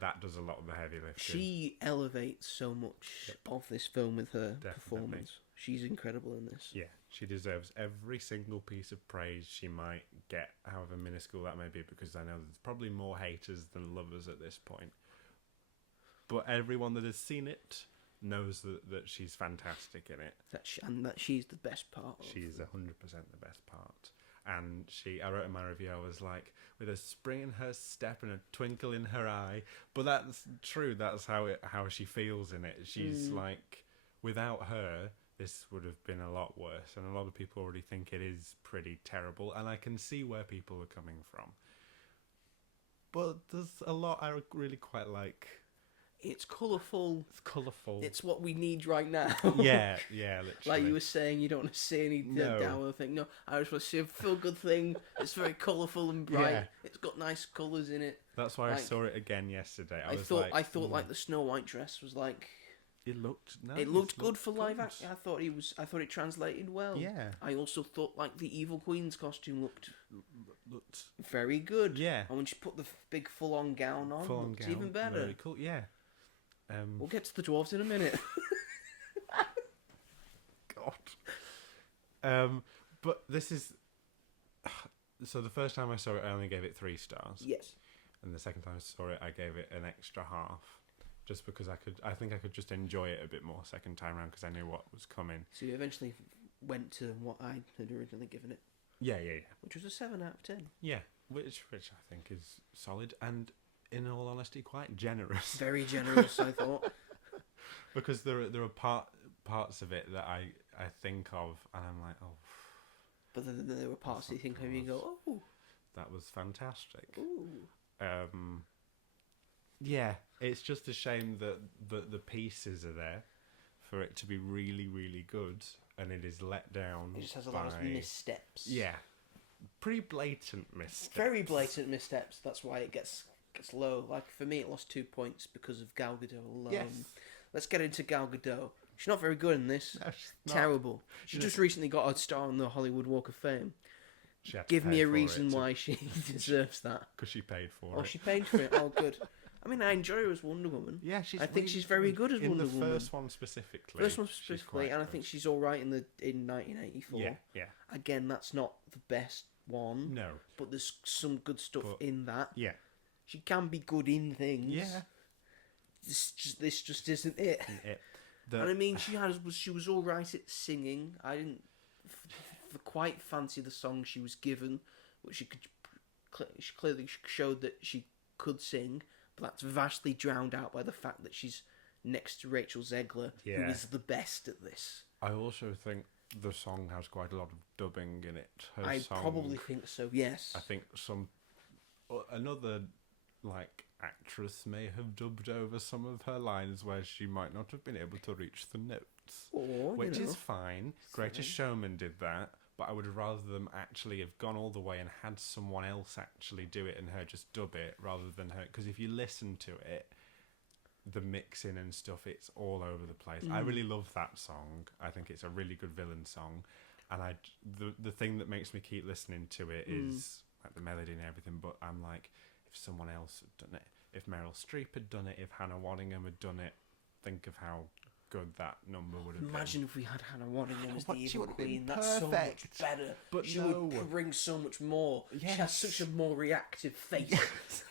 that does a lot of the heavy lifting. She elevates so much of this film with her performance. She's incredible in this. Yeah, she deserves every single piece of praise she might get, however minuscule that may be, because I know there's probably more haters than lovers at this point. But everyone that has seen it knows that she's fantastic in it. That she's the best part of. She's 100% the best part. And I wrote in my review, I was like, with a spring in her step and a twinkle in her eye. But that's true. That's how she feels in it. She's like, without her, this would have been a lot worse. And a lot of people already think it is pretty terrible. And I can see where people are coming from. But there's a lot I really quite like. It's colourful. It's colourful. It's what we need right now. Yeah, literally. Like you were saying, you don't want to see any downward thing. No, I just want to see a feel-good thing. It's very colourful and bright. Yeah. It's got nice colours in it. That's why I saw it again yesterday. I thought like the Snow White dress was like... It looked nice. It looked good for live action. I thought it translated well. Yeah. I also thought like the Evil Queen's costume looked very good. Yeah. And when she put the big full-on gown on, it's even better. Very cool. Yeah. We'll get to the dwarves in a minute. God. But this is... So the first time I saw it, I only gave it 3 stars. Yes. And the second time I saw it, I gave it an extra half. just because I think I could just enjoy it a bit more second time round because I knew what was coming. So you eventually went to what I had originally given it, Yeah, which was a 7 out of 10. yeah. Which I think is solid and, in all honesty, quite generous. Very generous, I thought. Because there are parts of it that I think of and I'm like, oh. But then there were parts that you think of, you go, oh, that was fantastic. ooh. Yeah, it's just a shame that the pieces are there for it to be really, really good, and it is let down. It just has a lot of missteps. Yeah, pretty blatant missteps. Very blatant missteps. That's why it gets low. Like, for me, it lost 2 points because of Gal Gadot alone. Yes. Let's get into Gal Gadot. She's not very good in this. No, she's not. Terrible. She just recently got a star on the Hollywood Walk of Fame. She had to Give pay me a for reason it why she deserves that. because she paid for Oh, it. she paid for it. Oh, good. I mean, I enjoy her as Wonder Woman. Yeah, I think she's very good as Wonder Woman. In the first one specifically. First one she's specifically, quite and I good. think she's all right in 1984. Yeah. Again, that's not the best one, No. but there's some good stuff But- in that. Yeah. She can be good in things. Yeah. This just isn't it. The- And I mean, she was all right at singing. I didn't quite fancy the song she was given, but she clearly showed that she could sing. But that's vastly drowned out by the fact that she's next to Rachel Zegler, who Yeah. is the best at this. I also think the song has quite a lot of dubbing in it. I probably think so. Yes. I think another actress may have dubbed over some of her lines where she might not have been able to reach the notes, Or, which you know, is fine. Greatest Showman did that, but I would have rather them actually have gone all the way and had someone else actually do it and her just dub it rather than her. Because if you listen to it, the mixing and stuff, it's all over the place. I really love that song. I think it's a really good villain song, and the thing that makes me keep listening to it is like the melody and everything. But I'm like, if someone else had done it, if Meryl Streep had done it, if Hannah Waddingham had done it, think of how good that number would have Imagine if we had Hannah Waddingham as the She evil would have been queen. That's so much perfect. better. But she no. would bring so much more. She has Yes. such a more reactive face.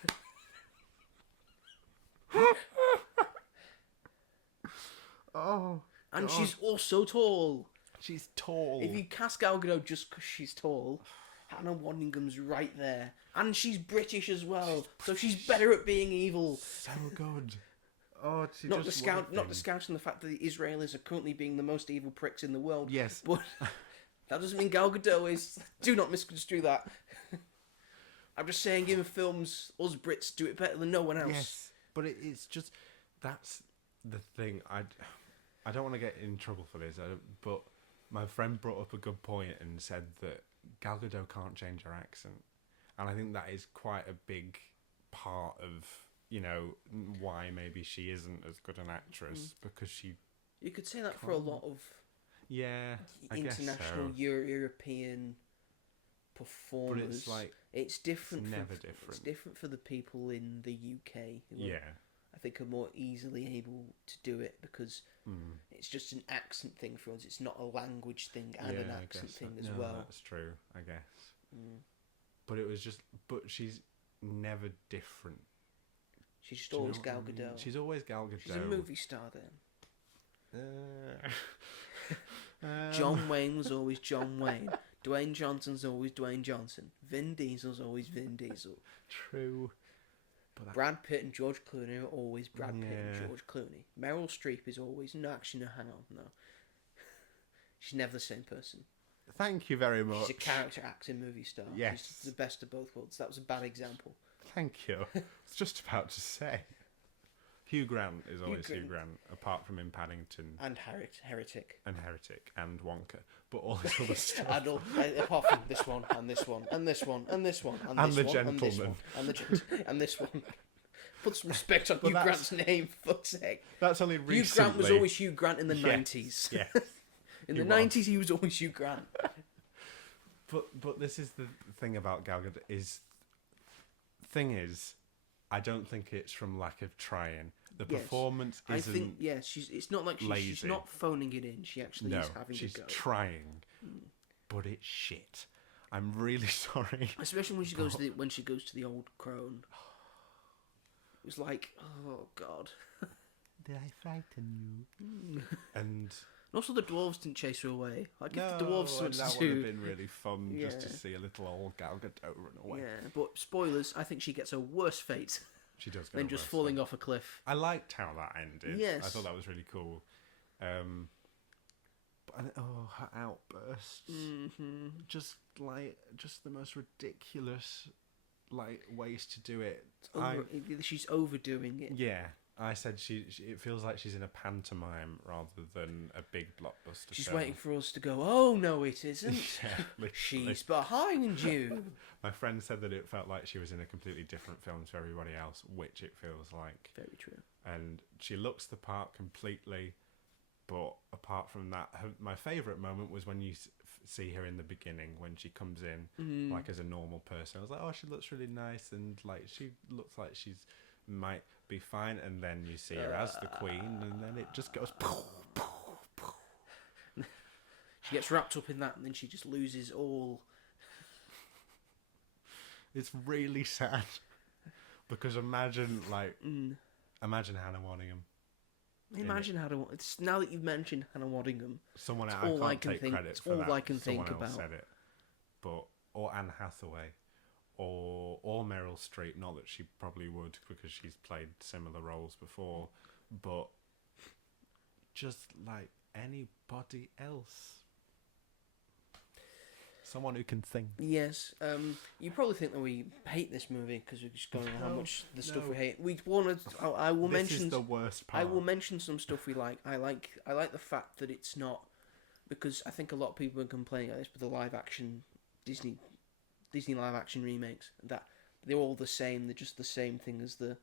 Oh, And God. she's also tall. She's tall. If you cast Gal Gadot just because she's tall, Hannah Waddingham's right there. And she's British as well, so she's better at being evil. So good. Oh, she Not just discounting the fact that the Israelis are currently being the most evil pricks in the world. Yes. But that doesn't mean Gal Gadot is. Do not misconstrue that. I'm just saying, in films, us Brits do it better than no one else. Yes, but it's just that's the thing. I don't want to get in trouble for this, but my friend brought up a good point and said that Gal Gadot can't change her accent, and I think that is quite a big part of why maybe she isn't as good an actress because she. You could say that for a lot of I guess international so. European performers. But it's like it's different. it's never It's different. different for the people in the UK. Who are, Yeah. I think are more easily able to do it because it's just an accent thing for us. It's not a language thing and an I accent guess thing so. as No, well. That's true, I guess. But it was just. But she's never different. She's just Do you always know Gal what I mean? Gadot. She's always Gal Gadot. She's a movie star then. Um, John Wayne was always John Wayne. Dwayne Johnson's always Dwayne Johnson. Vin Diesel's always Vin Diesel. True. But Brad Pitt and George Clooney are always Brad Pitt Yeah. and George Clooney. Meryl Streep is always... No, actually, no, hang on, no. She's never the same person. Thank you very much. She's a character actor movie star. Yes. She's the best of both worlds. That was a bad example. Thank you. I was just about to say. Hugh Grant is always Hugh Grant. Grant, apart from in Paddington And Heretic. and Heretic and Wonka. But all this other stuff. And all, apart from this one, and this one, and this one, and this one, and And this the one, and this gentleman. one, and and this one. Put some respect on But Hugh that's- Grant's name, for fuck's sake. That's only Hugh recently. Grant was always Hugh Grant in the Yes, 90s. Yes. In he the was. 90s, he was always Hugh Grant. But this is the thing about Gal Gadot is. Thing is, I don't think it's from lack of trying. The Yes. performance I isn't. think, yeah, it's not like she's lazy. not phoning it in. She actually No, is having she's a go. trying, but it's shit. I'm really sorry. Especially when she goes to the old crone. It was like, oh god. did I frighten you? And also, the dwarves didn't chase her away. Like, if the no, dwarves something that to would have do. been really fun just to Yeah. see a little old Gal Gadot run away. Yeah, but spoilers, I think she gets a worse fate She does go than just falling off a cliff. I liked how that ended. Yes. I thought that was really cool. Her outbursts. Mm-hmm. Just the most ridiculous ways to do it. She's overdoing it. Yeah, I said it feels like she's in a pantomime rather than a big blockbuster. She's film. waiting for us to go, oh, no, it isn't. Yeah, literally. She's behind you. My friend said that it felt like she was in a completely different film to everybody else, which it feels like. Very true. And she looks the part completely, but apart from that, my favourite moment was when you see her in the beginning, when she comes in, like, as a normal person. I was like, oh, she looks really nice, and, like, she looks like she's might be fine, and then you see her as the queen, and then it just goes... She gets wrapped up in that, and then she just loses all... It's really sad. Because imagine Hannah Waddingham. Imagine now that you've mentioned Hannah Waddingham, Someone it's I all can't I can take think. credit It's for all that. I can think Someone else about. said it, or Anne Hathaway, or Meryl Streep. Not that she probably would, because she's played similar roles before, but just like anybody else. Someone who can sing. Yes. You probably think that we hate this movie because we're just going on how much the stuff we hate. We wanted. I will mention. This is the worst part. I will mention some stuff we like. I like the fact that it's not, because I think a lot of people are complaining about this, but the live action Disney live action remakes, that they're all the same. They're just the same thing as the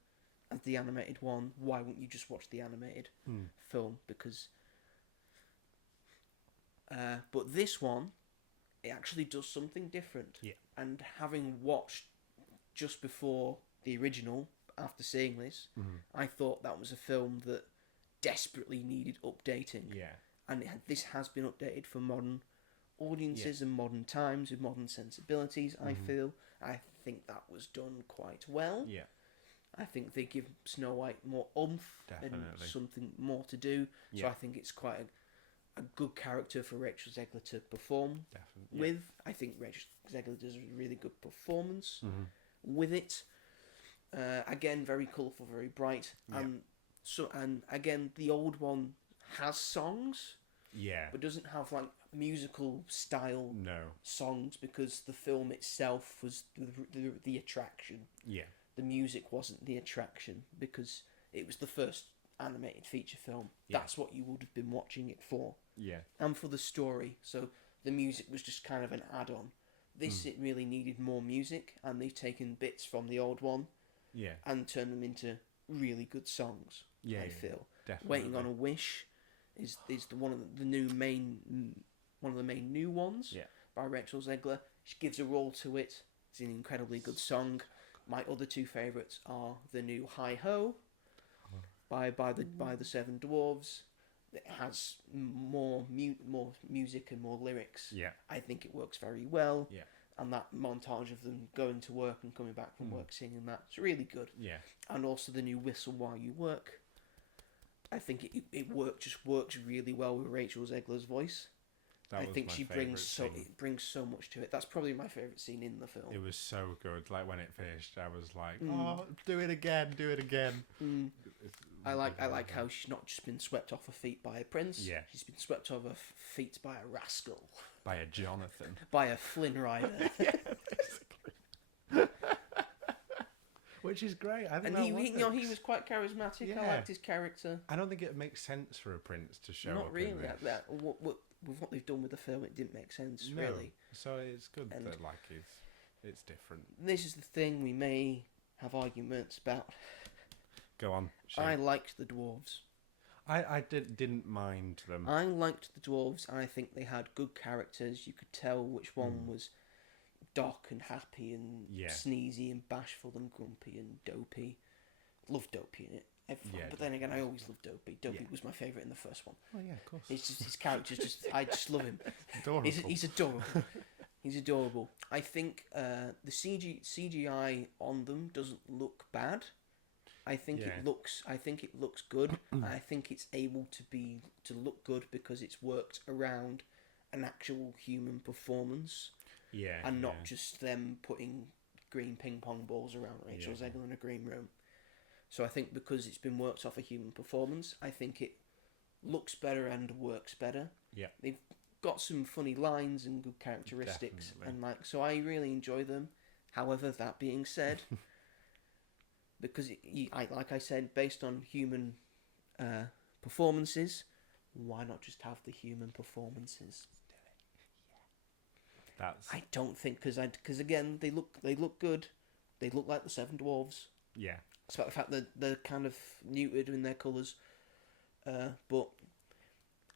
animated one. Why wouldn't you just watch the animated film? Because. But this one, it actually does something different. Yeah. And having watched just before the original, after seeing this, I thought that was a film that desperately needed updating. Yeah. And this has been updated for modern audiences and modern times with modern sensibilities, I feel. I think that was done quite well. Yeah. I think they give Snow White more oomph and something more to do. So I think it's quite a good character for Rachel Zegler to perform with. I think Rachel Zegler does a really good performance with it. Again, very colourful, very bright. And again, the old one has songs. Yeah. But doesn't have like musical style songs, because the film itself was the attraction. Yeah. The music wasn't the attraction, because it was the first animated feature film. That's what you would have been watching it for. Yeah. And for the story. So the music was just kind of an add-on. This, it really needed more music, and they've taken bits from the old one and turned them into really good songs. I feel. Definitely. Waiting on a Wish is one of the main new ones by Rachel Zegler. She gives a role to it. It's an incredibly good song. My other two favourites are the new Hi Ho by the Seven Dwarves. It has more music and more lyrics. Yeah. I think it works very well. Yeah. And that montage of them going to work and coming back from work singing that, it's really good. Yeah. And also the new Whistle While You Work. I think it works really well with Rachel Zegler's voice. I think she brings so much to it. That's probably my favourite scene in the film. It was so good. Like, when it finished, I was like, "Oh, do it again! I like how she's not just been swept off her feet by a prince. Yeah. She's been swept off her feet by a rascal. By a Jonathan. By a Flynn Rider. Basically. Which is great. I think he was quite charismatic. Yeah. I liked his character. I don't think it makes sense for a prince to show Not up really. in this. With what they've done with the film, it didn't make sense, No. really. So it's good that it's different. This is the thing we may have arguments about. Go on. I liked the dwarves. I didn't mind them. I liked the dwarves, and I think they had good characters. You could tell which one was Doc and happy and sneezy and bashful and grumpy and dopey. Loved Dopey in it. But then again, I always loved Dopey. Dopey was my favourite in the first one. Oh yeah, of course. It's just his character's just I just love him. Adorable. He's adorable. He's adorable. I think the CGI on them doesn't look bad. I think Yeah. it looks. I think it looks good. I think it's able to look good because it's worked around an actual human performance, Yeah. and not yeah. just them putting green ping pong balls around Rachel Yeah. Zegler in a green room. So I think because it's been worked off a human performance, I think it looks better and works better. Yeah. They've got some funny lines and good characteristics, Definitely. and so I really enjoy them. However, that being said, because like I said, based on human performances, why not just have the human performances? That's I don't think because again they look good, they look like the Seven Dwarves. yeah. Despite the fact that they're kind of neutered in their colours, but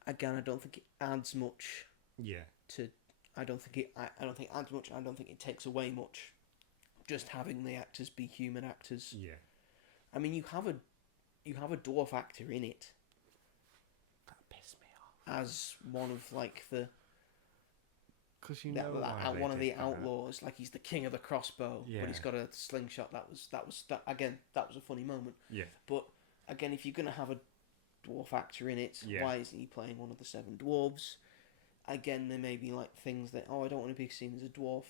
again, I don't think it adds much Yeah. to. I don't think it adds much. I don't think it takes away much. Just having the actors be human actors. Yeah. I mean, you have a dwarf actor in it That pissed me off. as one of like the Because you know one of the that. outlaws. Like he's the king of the crossbow, Yeah. but he's got a slingshot. That was again. That was a funny moment. Yeah. But again, if you're gonna have a dwarf actor in it, Yeah. why isn't he playing one of the seven dwarves? Again, there may be like things that I don't want to be seen as a dwarf.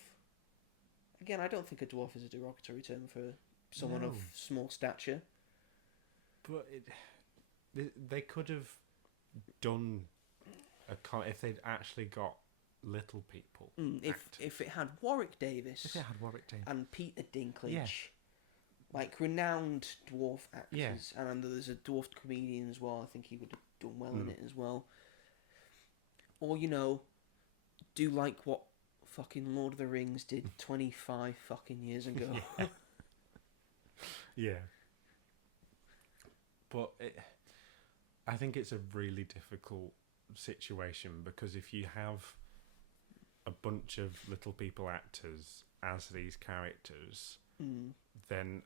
Again, I don't think a dwarf is a derogatory term for someone No. of small stature. But they could have done if they'd actually got little people. If it had Warwick Davis If they had Warwick Davis. and Peter Dinklage, Yeah. like renowned dwarf actors, Yeah. and there's a dwarf comedian as well. I think he would have done well in it as well. Or do like what fucking Lord of the Rings did 25 fucking years ago. Yeah. Yeah. But I think it's a really difficult situation because if you have a bunch of little people actors as these characters, then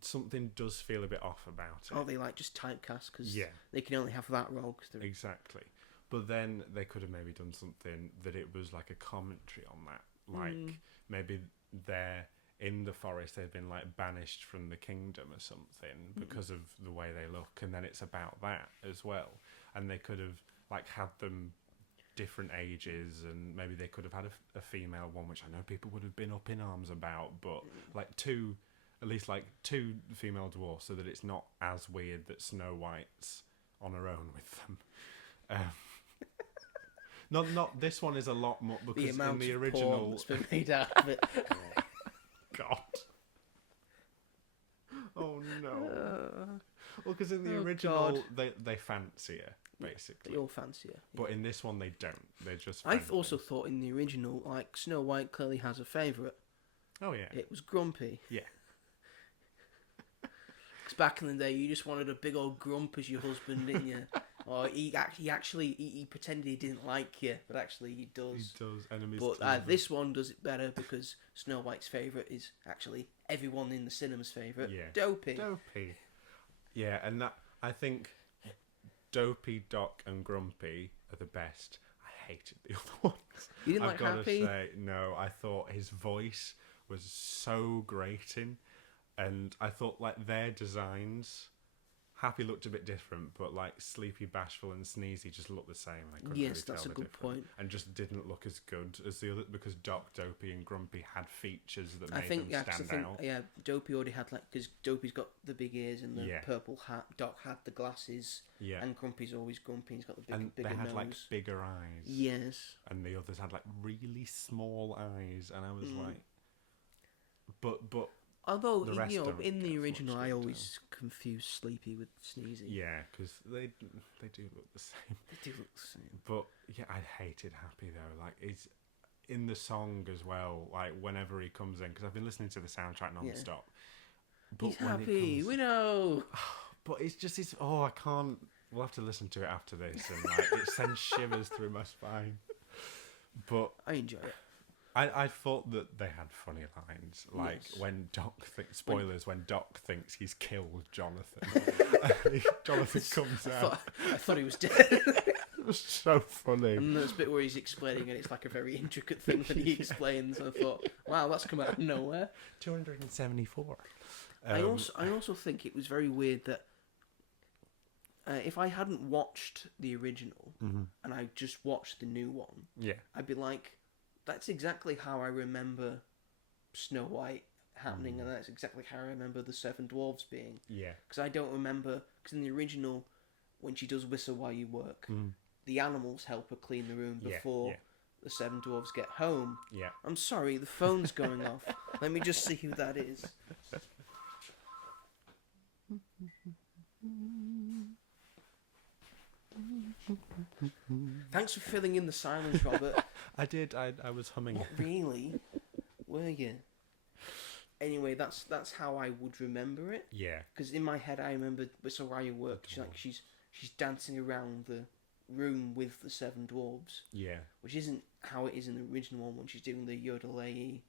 something does feel a bit off about it. Oh, they like just typecast because Yeah. they can only have that role. Cause Exactly. But then they could have maybe done something that it was like a commentary on that. Like maybe they're in the forest, they've been like banished from the kingdom or something because of the way they look, and then it's about that as well. And they could have like had them different ages, and maybe they could have had a female one, which I know people would have been up in arms about, but like at least two female dwarfs, so that it's not as weird that Snow White's on her own with them. Not this one is a lot more because the amount in the of original porn that's been made out of it. God. Oh no. Well, because in the original they fancy her basically, They all fancy her. but in this one they don't. They're just. I friendly. also thought in the original, like Snow White clearly has a favourite. Oh yeah. It was Grumpy. Yeah. Because back in the day, you just wanted a big old grump as your husband, didn't you? Or he pretended he didn't like you, but actually he does. He does. Enemies. But this one does it better because Snow White's favourite is actually everyone in the cinema's favourite. Yeah. Dopey. Dopey. Yeah, and that I think Dopey, Doc, and Grumpy are the best. I hated the other ones. You didn't I've like got Happy? to say, no. I thought his voice was so grating, and I thought like their designs. Happy looked a bit different, but like Sleepy, Bashful, and Sneezy just looked the same. I couldn't Yes, really that's tell a the good difference. point. And just didn't look as good as the other because Doc, Dopey, and Grumpy had features that I made think, them stand out. yeah, Dopey already had because Dopey's got the big ears and the Yeah. purple hat. Doc had the glasses, Yeah, and Grumpy's always grumpy. He's got the and bigger they had nose. like bigger eyes. Yes. And the others had like really small eyes, and I was like, but Although The rest don't in the get as original, much I detail. always confuse Sleepy with Sneezy. yeah, because they do look the same. They do look the same. But yeah, I hated Happy though. Like it's in the song as well. Like whenever he comes in, because I've been listening to the soundtrack non-stop. But He's when it happy. comes- We know. But it's just I can't. We'll have to listen to it after this, and like it sends shivers through my spine. But I enjoy it. I thought that they had funny lines, like Yes. when Doc spoilers when Doc thinks he's killed Jonathan. Jonathan comes out. I thought he was dead. It was so funny. And there's a bit where he's explaining, and it's like a very intricate thing that he explains. And I thought, wow, that's come out of nowhere. 274. I also think it was very weird that if I hadn't watched the original and I just watched the new one, I'd be like, that's exactly how I remember Snow White happening, and that's exactly how I remember the Seven Dwarves being. Yeah. Because I don't remember, because in the original, when she does Whistle While You Work, the animals help her clean the room before the Seven Dwarves get home. Yeah. I'm sorry, the phone's going off. Let me just see who that is. Thanks for filling in the silence, Robert. I did. I was humming. Not really, were you? Anyway, that's how I would remember it. Yeah. Because in my head, I remember Whistle While You Work. She's dancing around the room with the Seven Dwarves. Yeah. Which isn't how it is in the original one when she's doing the yodelay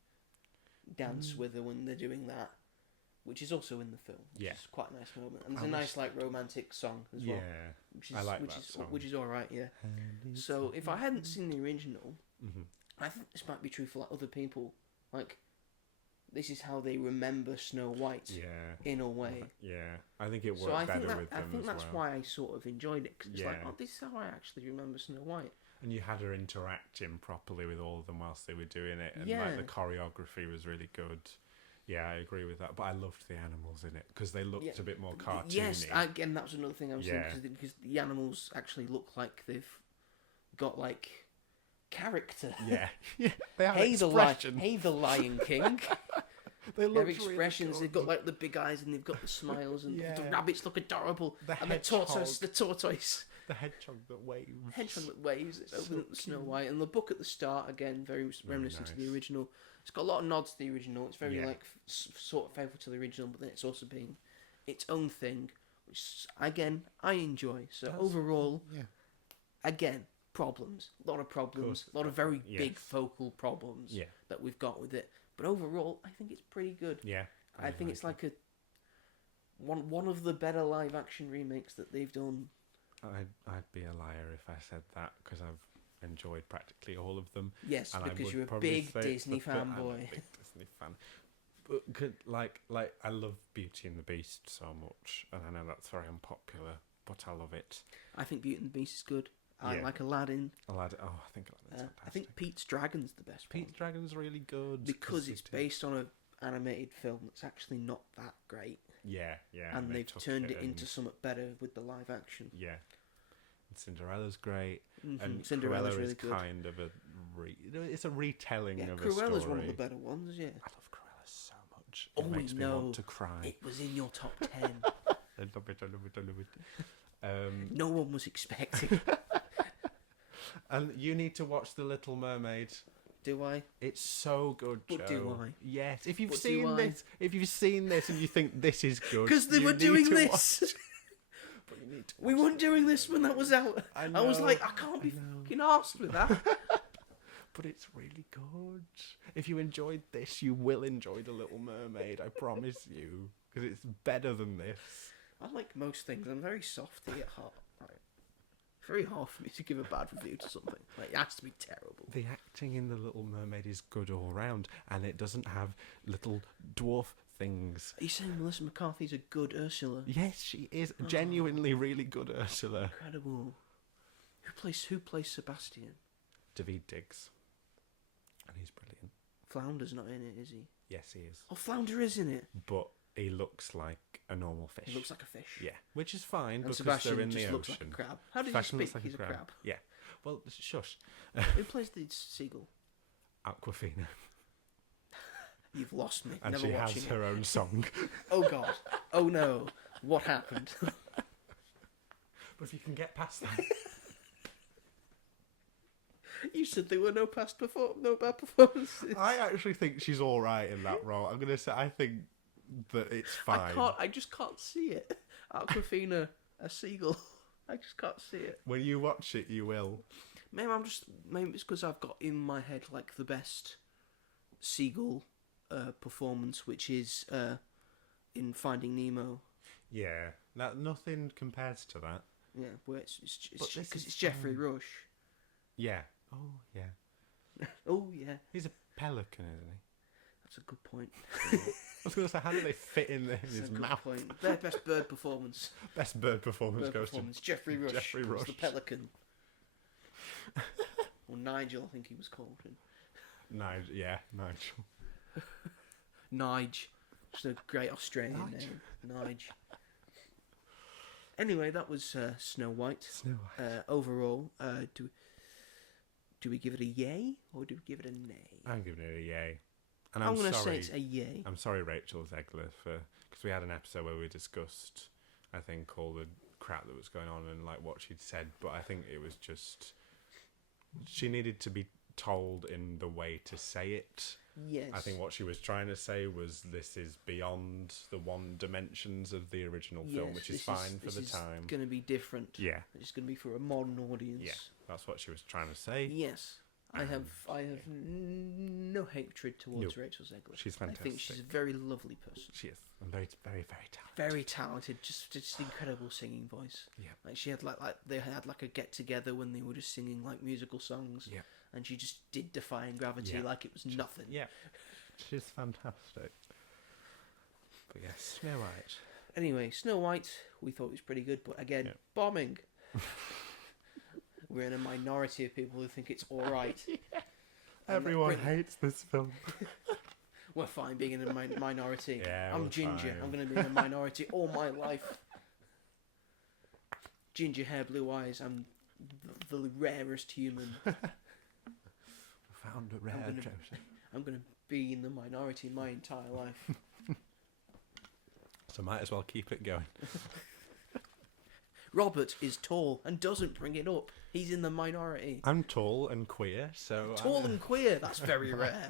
dance with her when they're doing that, which is also in the film. Which is quite a nice moment, and there's a nice like romantic song as well. Yeah. I like that song. Which is all right. Yeah. So if I hadn't seen the original, I think this might be true for like other people. Like, this is how they remember Snow White. Yeah. In a way. Yeah. I think it worked better with them. I think that's why I sort of enjoyed it, because it's like, oh, this is how I actually remember Snow White. And you had her interacting properly with all of them whilst they were doing it, and like the choreography was really good. Yeah, I agree with that. But I loved the animals in it because they looked a bit more cartoony. Yes, again, that was another thing I was thinking, because the animals actually look like they've got like character. Yeah, yeah. They have expression. Hey, the Lion King. They look Their expressions. Really they've got like the big eyes and they've got the smiles, and the rabbits look adorable. And the tortoise. The hedgehog that waves. It's over at Snow White, and the book at the start again, very reminiscent to the original. It's got a lot of nods to the original. It's very like sort of faithful to the original, but then it's also being its own thing, which again I enjoy. So overall, again, problems, a lot of problems, a lot of very big focal problems that we've got with it. But overall, I think it's pretty good. Yeah, I think it's like one of the better live action remakes that they've done. I'd be a liar if I said that, because I've enjoyed practically all of them. Yes, and because you're a big Disney fanboy. I'm a big Disney fan. But like I love Beauty and the Beast so much, and I know that's very unpopular, but I love it. I think Beauty and the Beast is good. I like Aladdin. Aladdin. Oh, I think Aladdin's fantastic. I think Pete's Dragon's the best one. Pete's Dragon's really good because it's based on an animated film that's actually not that great. Yeah. And they've turned it into something better with the live action. Yeah. And Cinderella's great. And Cinderella's Cruella really is good. kind of it's a retelling of a story. Cruella's one of the better ones, yeah. I love Cruella so much. It makes me want to cry. It was in your top 10. I love it. No one was expecting. And you need to watch The Little Mermaid. Do I? It's so good, Joe. But do I? Yes. If you've seen this and you think this is good, because they were doing this. But you need to. We weren't doing this when that was out. I was like, I can't be fucking arsed with that. But it's really good. If you enjoyed this, you will enjoy The Little Mermaid. I promise you, because it's better than this. I like most things. I'm very softy at heart. It's very hard for me to give a bad review to something. Like, it has to be terrible. The acting in The Little Mermaid is good all round, and it doesn't have little dwarf things. Are you saying Melissa McCarthy's a good Ursula? Yes, she is. Genuinely really good Ursula. Incredible. Who plays Sebastian? David Diggs. And he's brilliant. Flounder's not in it, is he? Yes, he is. Oh, Flounder is in it. But he looks like a normal fish. He looks like a fish. Yeah, which is fine, because Sebastian they're in the just ocean. Looks like a crab. How does he speak? He's a crab. Yeah. Well, shush. Who plays the seagull? Aquafina. You've lost me. And Never she has watching her own song. Oh God. Oh no. What happened? But if you can get past that. You said there were no bad performances. I actually think she's all right in that role. I'm gonna say I think that it's fine. I just can't see it. Aquafina, a seagull. I just can't see it. When you watch it, you will. Maybe it's because I've got in my head like the best seagull performance, which is in Finding Nemo. Yeah, nothing compares to that. Yeah, where it's because it's Jeffrey Rush. Yeah. Oh yeah. Oh yeah. He's a pelican, isn't he? That's a good point. I was going to say, how do they fit in there in That's his a good mouth? point. Their best bird performance. Best bird performance goes Jeffrey Rush. Jeffrey was Rush. the pelican. Or Nigel, I think he was called. Nigel. Nige. Just a great Australian name. Nige. Anyway, that was Snow White. Overall, do we give it a yay or do we give it a nay? I'm giving it a yay. And I'm going to sorry, say it's a yay. I'm sorry, Rachel Zegler, because we had an episode where we discussed, I think, all the crap that was going on and like what she'd said, but I think it was just she needed to be told in the way to say it. Yes. I think what she was trying to say was this is beyond the one dimensions of the original film, which is fine for the time. It's going to be different. Yeah. It's going to be for a modern audience. Yeah, that's what she was trying to say. Yes. I have no hatred towards Rachel Zegler. She's fantastic. I think she's a very lovely person. She is. And very, very, very talented. Very talented. Just incredible singing voice. Yeah. Like she had like they had like a get together when they were just singing like musical songs. Yeah. And she just did Defying Gravity like it was nothing. Yeah. She's fantastic. But yes, Snow White. Anyway, Snow White, we thought it was pretty good, but again, bombing. We're in a minority of people who think it's alright. Everyone hates this film. We're fine being in a minority. Yeah, I'm ginger. fine. I'm going to be in a minority all my life. Ginger hair, blue eyes. I'm the rarest human. Found a rare treasure. I'm going to be in the minority my entire life. So might as well keep it going. Robert is tall and doesn't bring it up. He's in the minority. I'm tall and queer, so... Tall and queer, that's very rare.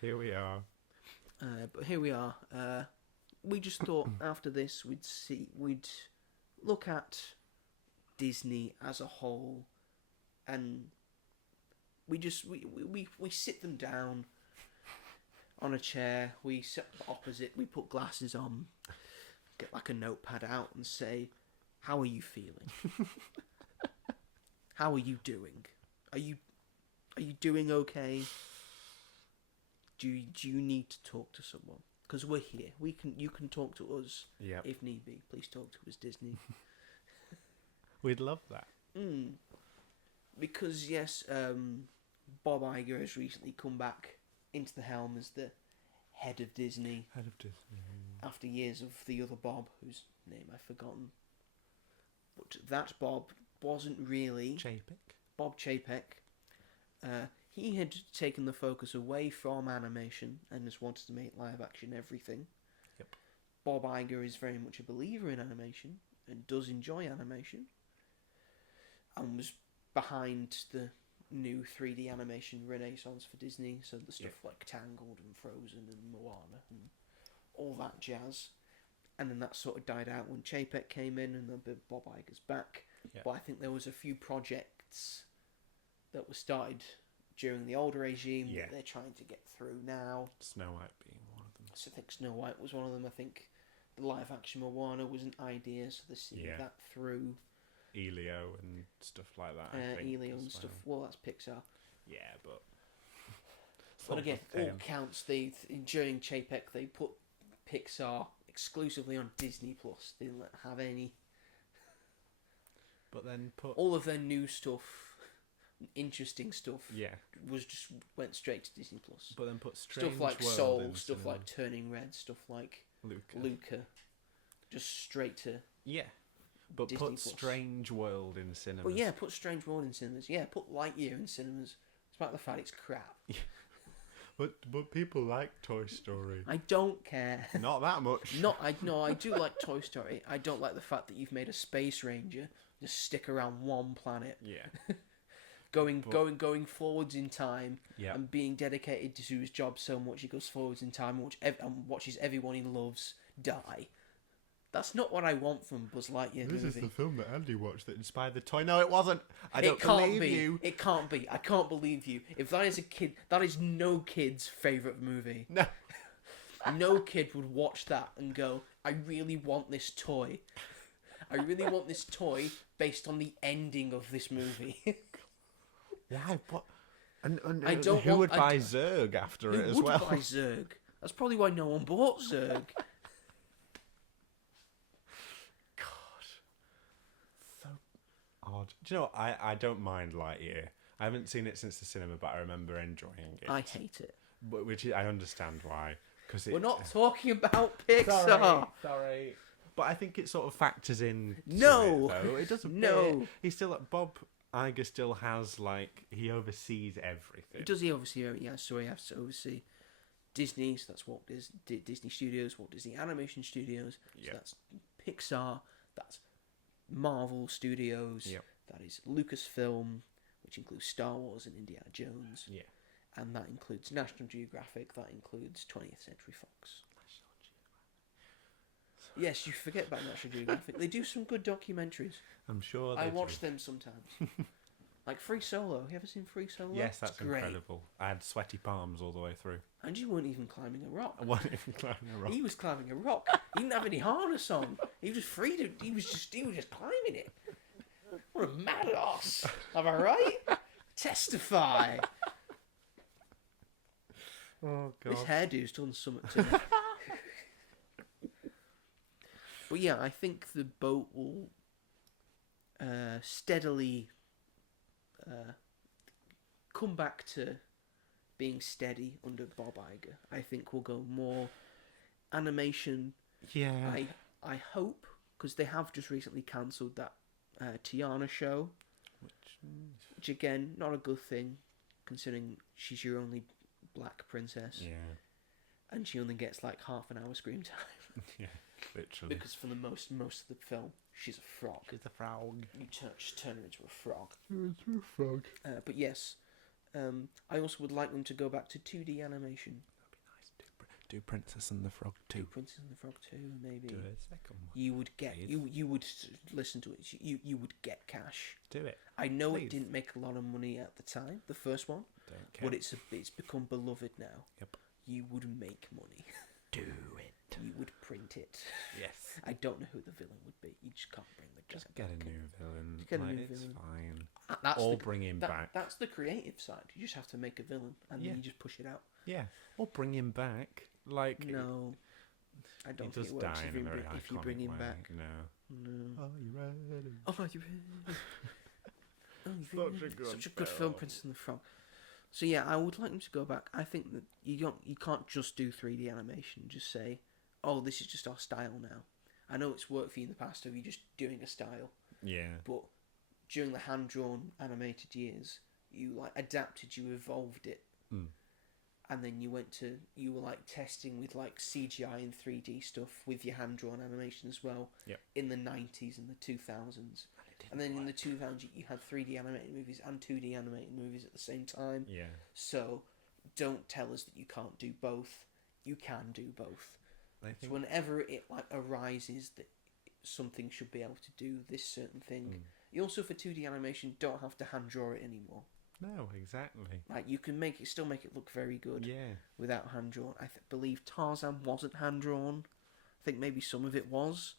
Here we are. But here we are. We just thought after this we'd look at Disney as a whole, and we sit them down on a chair. We sit opposite. We put glasses on, get like a notepad out, and say, "How are you feeling? How are you doing? Are you doing okay? Do you need to talk to someone? Because we're here. You can talk to us if need be. Please talk to us, Disney. We'd love that. Because yes, Bob Iger has recently come back into the helm as the head of Disney. Head of Disney. After years of the other Bob, whose name I've forgotten. But that Bob wasn't really... Bob Chapek. He had taken the focus away from animation and just wanted to make live action everything. Yep. Bob Iger is very much a believer in animation and does enjoy animation. And was behind the new 3D animation renaissance for Disney, so the stuff like Tangled and Frozen and Moana and all that jazz. And then that sort of died out when Chapek came in, and then Bob Iger's back. Yeah. But I think there was a few projects that were started during the older regime that they're trying to get through now. Snow White being one of them. So I think Snow White was one of them. I think the live action Moana was an idea, so they're seeing that through. Elio and stuff like that. I think, Elio and stuff. Well, that's Pixar. Yeah, but... But again, all counts. During Chapek, they put Pixar exclusively on Disney Plus. They didn't have any. But then all of their new stuff, interesting stuff. Went straight to Disney Plus. But then put Strange stuff like World Soul, stuff like Turning Red, stuff like Luca. Just straight to But Disney put Plus. Strange World in cinemas. Well, put Strange World in cinemas. Yeah, put Lightyear in cinemas. Despite the fact it's crap. But people like Toy Story. I don't care. Not that much. I do like Toy Story. I don't like the fact that you've made a space ranger just stick around one planet. Yeah. going forwards in time and being dedicated to his job so much he goes forwards in time and watches everyone he loves die. That's not what I want from Buzz Lightyear movie. This is the film that Andy watched that inspired the toy. No, it wasn't. I don't believe you. It can't be. I can't believe you. If that is a kid, that is no kid's favourite movie. No. No kid would watch that and go, I really want this toy. I really want this toy based on the ending of this movie. Why? What? And I don't who want- would I buy d- Zerg after Who it as would well? buy Zerg? That's probably why no one bought Zerg. God, so odd. Do you know what? I don't mind Lightyear. I haven't seen it since the cinema, but I remember enjoying it. I hate it. I understand why. Because We're not talking about Pixar. Sorry. But I think it sort of factors in. No. It, though. It doesn't. No. He's still Bob Iger still has he oversees everything. Does he oversee? Yeah, so he has to oversee Disney. So that's Walt Disney Studios, Walt Disney Animation Studios. So that's Pixar. That's Marvel Studios. Yep. That is Lucasfilm, which includes Star Wars and Indiana Jones. Yeah. And that includes National Geographic. That includes 20th Century Fox. Yes, you forget about National Geographic. They do some good documentaries. I'm sure I watch them sometimes. Like Free Solo. Have you ever seen Free Solo? Yes, that's it's great. Incredible. I had sweaty palms all the way through. And you weren't even climbing a rock. I wasn't even climbing a rock. He was climbing a rock. He didn't have any harness on. He was free to. He was just climbing it. What a mad ass! Am I right? Testify. Oh God. This hairdo's done something to me. But yeah, I think the boat will steadily come back to being steady under Bob Iger. I think we'll go more animation. Yeah. I hope, because they have just recently cancelled that Tiana show, which again, not a good thing, considering she's your only black princess. Yeah. And she only gets like half an hour screen time. Yeah. Literally. Because for the most of the film, she's a frog. She's a frog. You just turn her into a frog. It's a frog. But yes, I also would like them to go back to 2D animation. That'd be nice. Do Princess and the Frog 2. Princess and the Frog 2, maybe. Do a second one. You would get Please. you would listen to it. You would get cash. Do it. I know Please. it didn't make a lot of money at the time, the first one, Don't care. but it's become beloved now. Yep. You would make money. Do it. You would print it. Yes. I don't know who the villain would be. You just can't bring the guy Just get a back. new villain. Just get a new it's villain. fine. That's Or the- bring him back. That's the creative side. You just have to make a villain and Yeah. then you just push it out. Yeah. Or bring him back. Like. No, I He don't does think it works die in a very if you iconic bring him way. back. No. No. Are you ready? Oh, you really? Oh, you Such a really? good Such a good film, film. Princess and the Frog. So yeah, I would like them to go back. I think that you can't just do 3D animation. Just say, oh, this is just our style now. I know it's worked for you in the past of you just doing a style, Yeah. but during the hand-drawn animated years, you like adapted, you evolved it, and then you were like testing with like CGI and 3D stuff with your hand-drawn animation as well. Yep. In the 90s and the 2000s. And then in the 2000s, you had 3D animated movies and 2D animated movies at the same time. Yeah. So, don't tell us that you can't do both. You can do both. I So think. whenever it like arises that something should be able to do this certain thing, you also for 2D animation don't have to hand draw it anymore. No, exactly. Like you can still make it look very good Yeah. without hand drawn. I believe Tarzan wasn't hand drawn. I think maybe some of it was.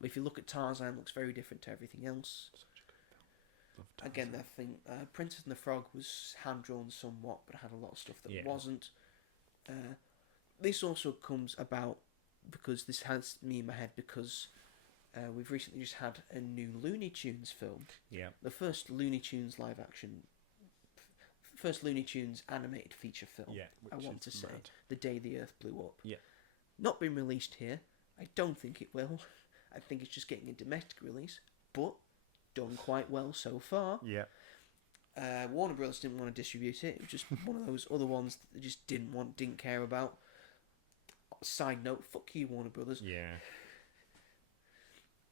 But if you look at Tarzan, it looks very different to everything else. Such a good film. Love Again, Tarzan. I think Princess and the Frog was hand drawn somewhat, but had a lot of stuff that Yeah. wasn't. This also comes about because this has me in my head because we've recently just had a new Looney Tunes film. Yeah. The first Looney Tunes animated feature film. Yeah. I which want to is say mad. The Day the Earth Blew Up. Yeah. Not been released here. I don't think it will. I think it's just getting a domestic release, but done quite well so far. Yeah. Warner Bros. Didn't want to distribute it. It was just one of those other ones that they just didn't care about. Side note, fuck you, Warner Brothers. Yeah.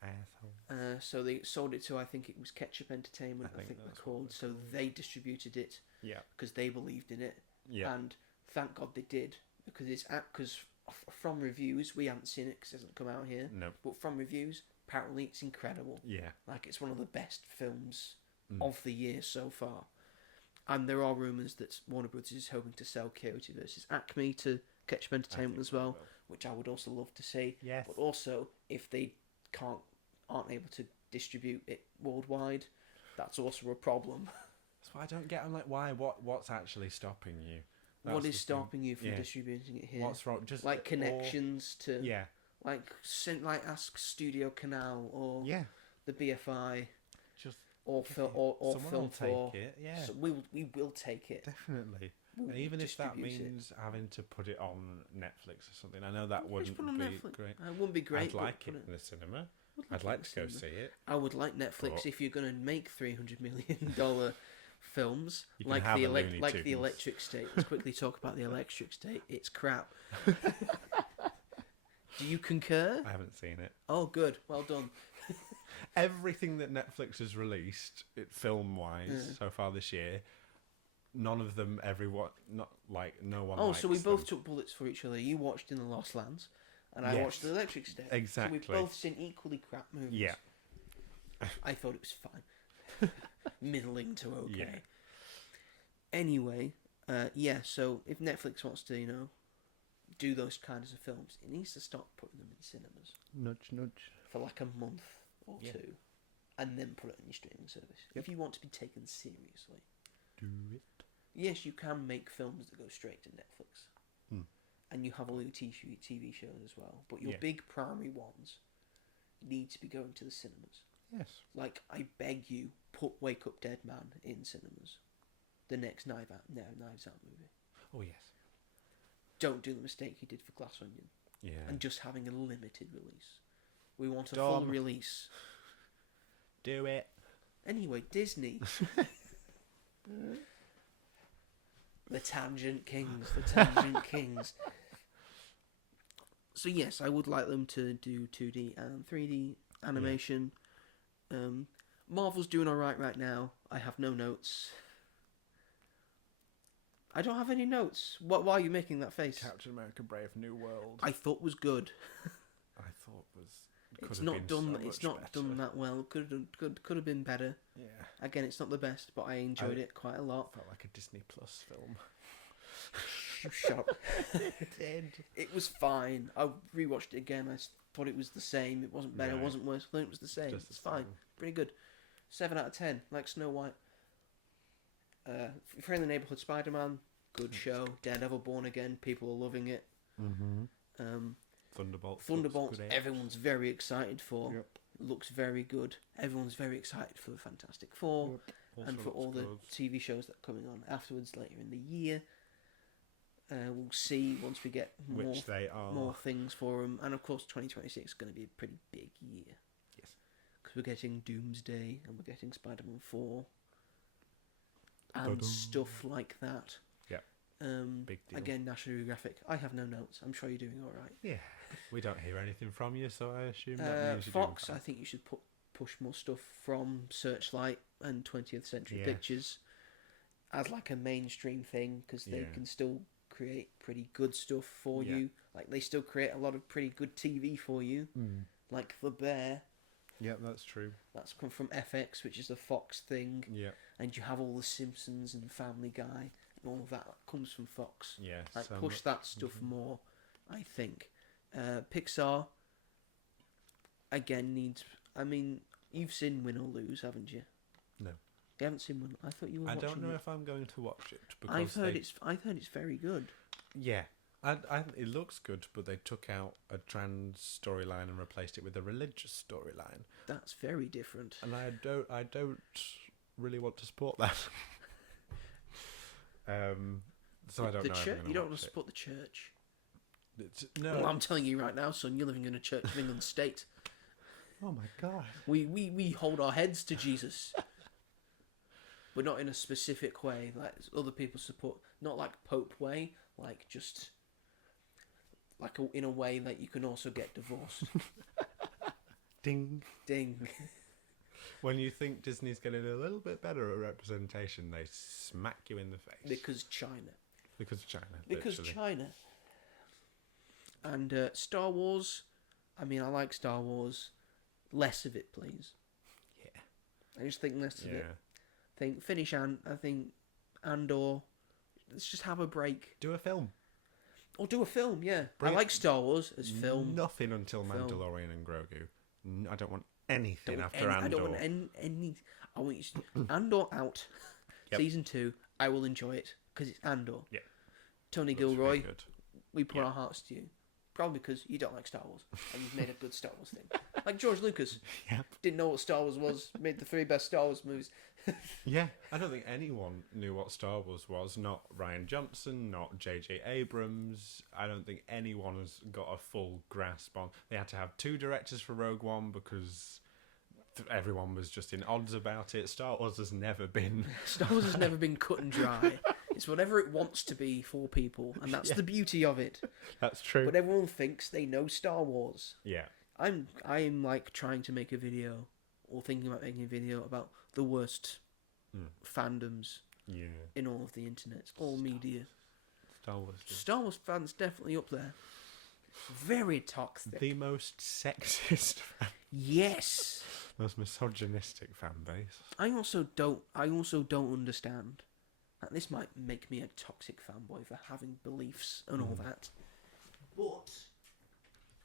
Asshole. So they sold it to, I think it was Ketchup Entertainment, I think they're that's what called. they're So they distributed it Yeah. because they believed in it. Yeah. And thank God they did, because from reviews, we haven't seen it because it hasn't come out here. No. But from reviews, apparently it's incredible. Yeah. Like it's one of the best films of the year so far. And there are rumours that Warner Bros. Is hoping to sell Coyote versus Acme to Ketchup Entertainment as well, which I would also love to see. Yes. But also, if they aren't able to distribute it worldwide, that's also a problem. That's what I don't get. I'm like, why? What's actually stopping you? That's What the is thing. stopping you from distributing it here? What's wrong? Just like connections to yeah, like ask Studio Canal or yeah. the BFI Just or someone Film will 4. take it. Yeah, So we will take it. definitely. We'll And even if that distribute means having to put it on Netflix or something, I know that Just wouldn't put it on be Netflix. great. It wouldn't be great. I'd like but it in the cinema. would I'd like to go see it. I would like Netflix But- if you're going to make $300 million films You can like have the a Looney like the Tunes. Electric State. Let's quickly talk about the Electric State. It's crap. Do you concur? I haven't seen it. Oh, good. Well done. Everything that Netflix has released, film-wise, so far this year, none of them, no one. Oh, so likes we both them. took bullets for each other. You watched In the Lost Lands, and I Yes. watched The Electric State. Exactly. So we've both seen equally crap movies. Yeah. I thought it was fine. Middling to okay. Yeah. Anyway, so if Netflix wants to, do those kinds of films, it needs to start putting them in cinemas Nudge, nudge. for like a month or Yeah. two, and then put it on your streaming service. Yep. If you want to be taken seriously. Do it. Yes, you can make films that go straight to Netflix. Hmm. And you have all your TV shows as well. But your Yeah. big primary ones need to be going to the cinemas. Yes. Like, I beg you, put Wake Up Dead Man in cinemas. The next Knives Out movie. Oh yes. Don't do the mistake you did for Glass Onion. Yeah. And just having a limited release. We want a full Dumb. release. Do it. Anyway, Disney. The Tangent Kings. The Tangent Kings. So yes, I would like them to do 2D and 3D animation. Marvel's doing alright right now. I have no notes. I don't have any notes. Why are you making that face? Captain America: Brave New World. I thought was good. I thought was. It's not done. It's not done better. that well. Could have been better. Yeah. Again, it's not the best, but I enjoyed it quite a lot. Felt like a Disney Plus film. Shut up. It did. It was fine. I rewatched it again. I thought it was the same. It wasn't better. It Right. wasn't worse. I thought it was the same. Just the It's fine. same. Pretty good. 7 out of 10. Like Snow White. Friendly Neighborhood Spider-Man. Good show. Daredevil Born Again. People are loving it. Mm-hmm. Thunderbolts. Thunderbolts. Everyone's very excited for. Yep. Looks very good. Everyone's very excited for Fantastic Four. And for all the TV shows that are coming on afterwards later in the year. We'll see once we get Which they are. more things for them. And of course 2026 is going to be a pretty big year. Yes. Because we're getting Doomsday and we're getting Spider-Man 4. And Ta-da. stuff like that. Yep. Big deal. Again, National Geographic. I have no notes. I'm sure you're doing alright. Yeah. We don't hear anything from you, so I assume that means you're Fox, doing I think you should push more stuff from Searchlight and 20th Century Pictures as like a mainstream thing, because they can still create pretty good stuff for you. Like they still create a lot of pretty good TV for you, like The Bear. Yeah, that's true. That's come from FX, which is a Fox thing. Yeah. And you have all the Simpsons and Family Guy and all of that comes from Fox. Yeah. Like push that stuff more, I think. Pixar again needs. I mean, you've seen Win or Lose, haven't you? No. You haven't seen Win. I thought you were. I watching don't know it. if I'm going to watch it because I've heard it's very good. Yeah. It looks good, but they took out a trans storyline and replaced it with a religious storyline. That's very different. And I don't really want to support that. So I don't know. Church. You don't want to support the church. No. Well, I'm telling you right now, son. You're living in a Church of England state. Oh my god. We hold our heads to Jesus, but not in a specific way like other people support. Not like Pope way, like just like in a way that you can also get divorced. Ding. Ding. When you think Disney's getting a little bit better at representation, they smack you in the face. Because China. Because China. Because literally. China. And Star Wars. I mean, I like Star Wars. Less of it, please. Yeah. I just think less of it. Finish I think Andor. Let's just have a break. Do a film. Or do a film, yeah. Bring I like Star Wars as film. Nothing until Film. Mandalorian and Grogu. I don't want anything after I Andor. don't want any. I want you to Andor out. Yep. Season 2, I will enjoy it because it's Andor. Yeah. Tony Looks really Gilroy, good. we put Yeah. our hearts to you. Probably because you don't like Star Wars and you've made a good Star Wars thing. Like George Lucas. Yep. Didn't know what Star Wars was, made the 3 best Star Wars movies. Yeah, I don't think anyone knew what Star Wars was. Not Rian Johnson, not J.J. Abrams. I don't think anyone has got a full grasp on. They had to have 2 directors for Rogue One because everyone was just in odds about it. Star Wars has never been. Star Wars has never been cut and dry. It's whatever it wants to be for people, and that's the beauty of it. That's true. But everyone thinks they know Star Wars. Yeah. I'm like trying to make a video, or thinking about making a video about the worst fandoms Yeah. in all of the internet, all media. Star Wars. Star Wars fans definitely up there. Very toxic. The most sexist, Yes. most misogynistic fan base. I also don't understand. And this might make me a toxic fanboy for having beliefs and all that. But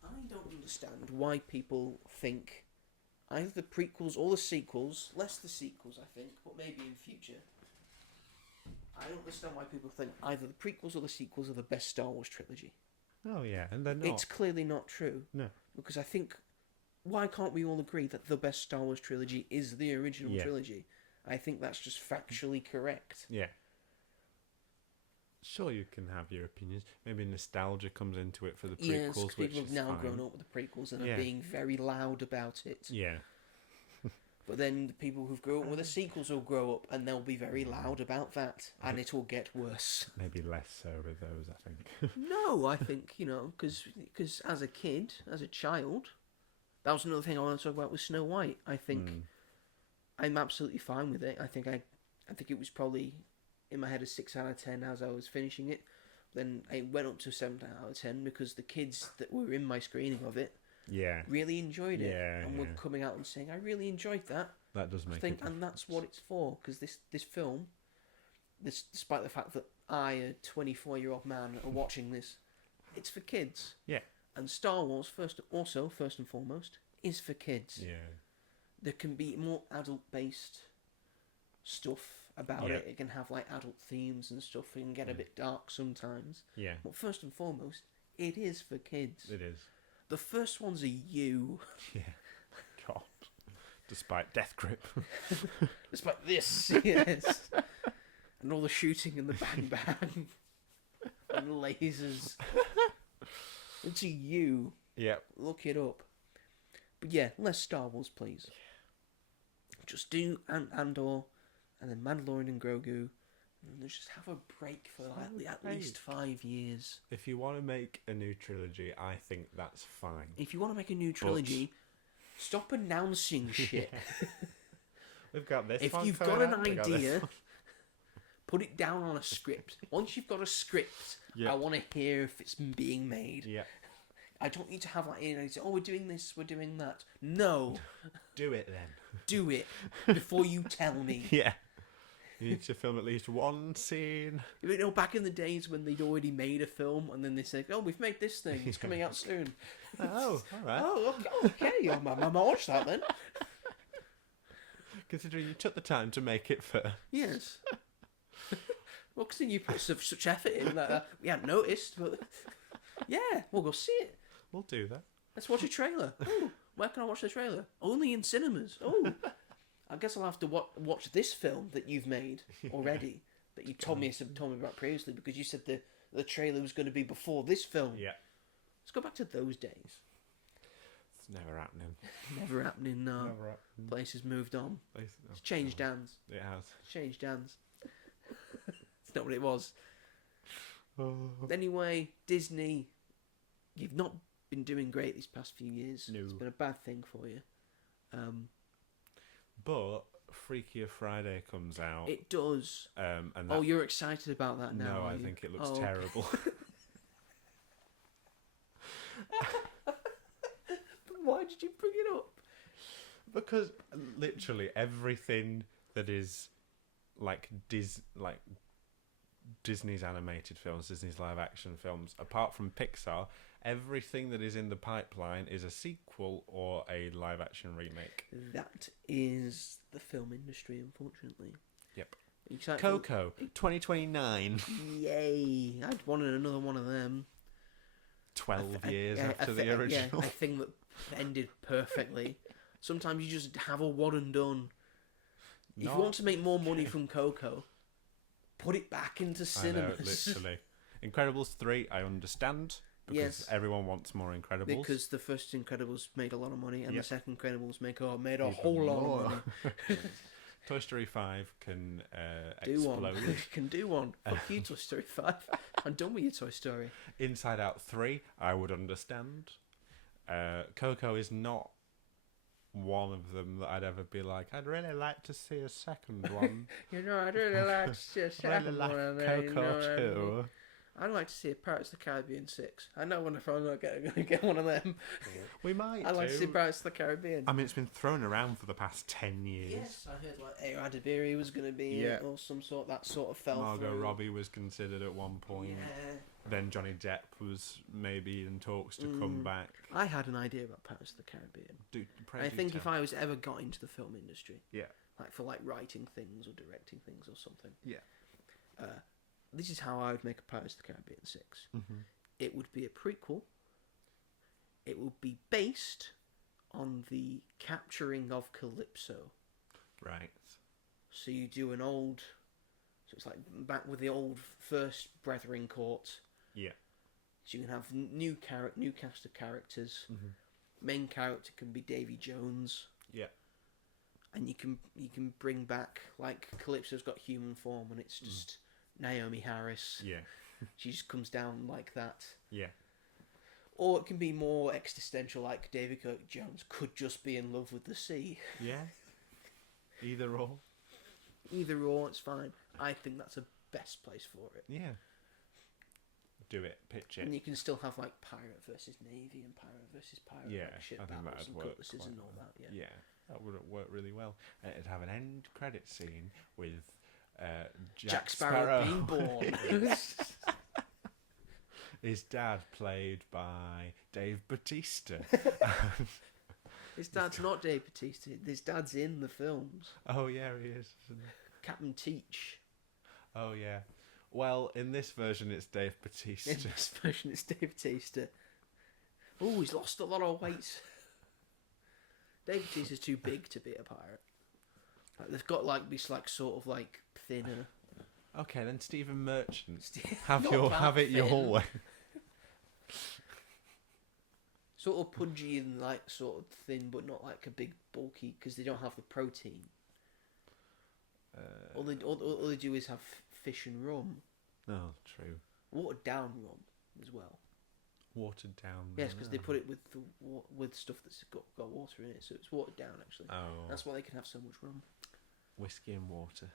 I don't understand why people think either the prequels or the sequels, less the sequels I think, but maybe in future. I don't understand why people think either the prequels or the sequels are the best Star Wars trilogy. Oh yeah, and they're not. It's clearly not true. No. Because I think, why can't we all agree that the best Star Wars trilogy is the original trilogy? I think that's just factually correct. Yeah. Sure, you can have your opinions. Maybe nostalgia comes into it for the Yes, prequels, which people is have now fine. grown up with the prequels and are being very loud about it. Yeah. But then the people who've grown up with the sequels will grow up and they'll be very loud about that, and it will get worse. Maybe less so with those, I think. No, I think, because as a kid, as a child, that was another thing I want to talk about with Snow White. I think I'm absolutely fine with it. I think it was probably in my head a 6 out of 10 as I was finishing it. Then I went up to 7 out of 10 because the kids that were in my screening of it really enjoyed it and were coming out and saying, I really enjoyed that. That does make it. And that's what it's for, because this film, despite the fact that I, a 24-year-old man, are watching this, it's for kids. Yeah. And Star Wars, first and foremost, is for kids. Yeah. There can be more adult-based stuff about it. It can have like adult themes and stuff. It can get a bit dark sometimes. Yeah. But first and foremost, it is for kids. It is. The first one's a you. Yeah. God. Despite Death Grip. Despite this, yes. And all the shooting and the bang bang. And lasers. It's a you. Yeah. Look it up. But yeah, less Star Wars, please. Just do Andor, and then Mandalorian and Grogu, and let's just have a break for at least 5 years. If you want to make a new trilogy, I think that's fine. If you want to make a new trilogy, stop announcing shit. We've got this. If one you've coming got an out, we got this idea, one. put it down on a script. Once you've got a script, I want to hear if it's being made. Yeah. I don't need to have like, say, oh, we're doing this, we're doing that. No. Do it then. Do it before you tell me. Yeah. You need to film at least one scene. Back in the days when they'd already made a film and then they said, oh, we've made this thing, it's coming out soon. Oh, alright. Oh, okay. I might watch that then. Considering you took the time to make it first. Yes. Well, because you put such effort in that we hadn't noticed, but yeah, we'll go see it. We'll do that. Let's watch a trailer. Oh, where can I watch the trailer? Only in cinemas. Oh, I guess I'll have to watch this film that you've made already, that you told me about previously, because you said the trailer was going to be before this film. Yeah. Let's go back to those days. It's never happening. Never happening now. Never happening. Place has moved on. It's changed hands. It has. It's changed hands. It's not what it was. Oh. Anyway, Disney, you've not been doing great these past few years. No. It's been a bad thing for you. But Freakier Friday comes out. It does. And you're excited about that now? No, I think it looks terrible. Why did you bring it up? Because literally everything that is like Disney's animated films, Disney's live action films, apart from Pixar, everything that is in the pipeline is a sequel or a live action remake. That is the film industry, unfortunately. Yep. Excited Coco, 2029. Yay! I'd wanted another one of them. 12 years after the original. Yeah, I think that ended perfectly. Sometimes you just have a one and done. If you want to make more money from Coco, put it back into cinemas. I know, literally. Incredibles 3, I understand. Because everyone wants more Incredibles. Because the first Incredibles made a lot of money, and the second Incredibles made a Even whole lot more. of money. Toy Story 5 can Do explode. one. Can do one. Fuck you, Toy Story 5. I'm done with your Toy Story. Inside Out 3, I would understand. Coco is not one of them that I'd ever be like, I'd really like to see a second one. I'd really like to see a second one. Coco too. I'd like to see a Pirates of the Caribbean 6. I know when I'm going to get one of them. We might I'd like to see Pirates of the Caribbean. I mean, it's been thrown around for the past 10 years. Yes, I heard like Adibiri was going to be it, or that sort of fell Margot through. Robbie was considered at one point. Yeah. Then Johnny Depp was maybe in talks to come back. I had an idea about Pirates of the Caribbean. I think if I was ever got into the film industry, like for like writing things or directing things or something, this is how I would make a Pirates of the Caribbean 6. Mm-hmm. It would be a prequel. It would be based on the capturing of Calypso. Right. So you do an old... So it's like back with the old first Brethren Court. Yeah. So you can have new cast of characters. Mm-hmm. Main character can be Davy Jones. Yeah. And you can bring back, like, Calypso's got human form and it's just... Naomi Harris. Yeah. She just comes down like that. Yeah. Or it can be more existential, like David Kirk Jones could just be in love with the sea. Yeah. Either or. Either or, it's fine. I think that's the best place for it. Yeah. Do it. Pitch it. And you can still have like pirate versus navy and pirate versus pirate. Yeah, like ship I think battles that'd and work cutlasses quite and all well. that. Yeah. Yeah, that would work really well. And it'd have an end credit scene with Jack Sparrow being born. His dad, played by Dave Bautista. His dad's not Dave Bautista. His dad's in the films. Oh yeah, he is. Captain Teach. Oh yeah. Well, in this version, it's Dave Bautista. In this version, it's Dave Bautista. Oh, he's lost a lot of weight. Dave Bautista's too big to be a pirate. Like, they've got like this, like sort of like thinner. Okay, then Stephen Merchant. Not have it your thin. way. Sort of pudgy and like sort of thin, but not like a big bulky because they don't have the protein. All they do is have fish and rum. Oh, true. Watered down rum as well. Watered down. Yes, because they put it with stuff that's got water in it, so it's watered down actually. Oh. That's why they can have so much rum. Whiskey and water.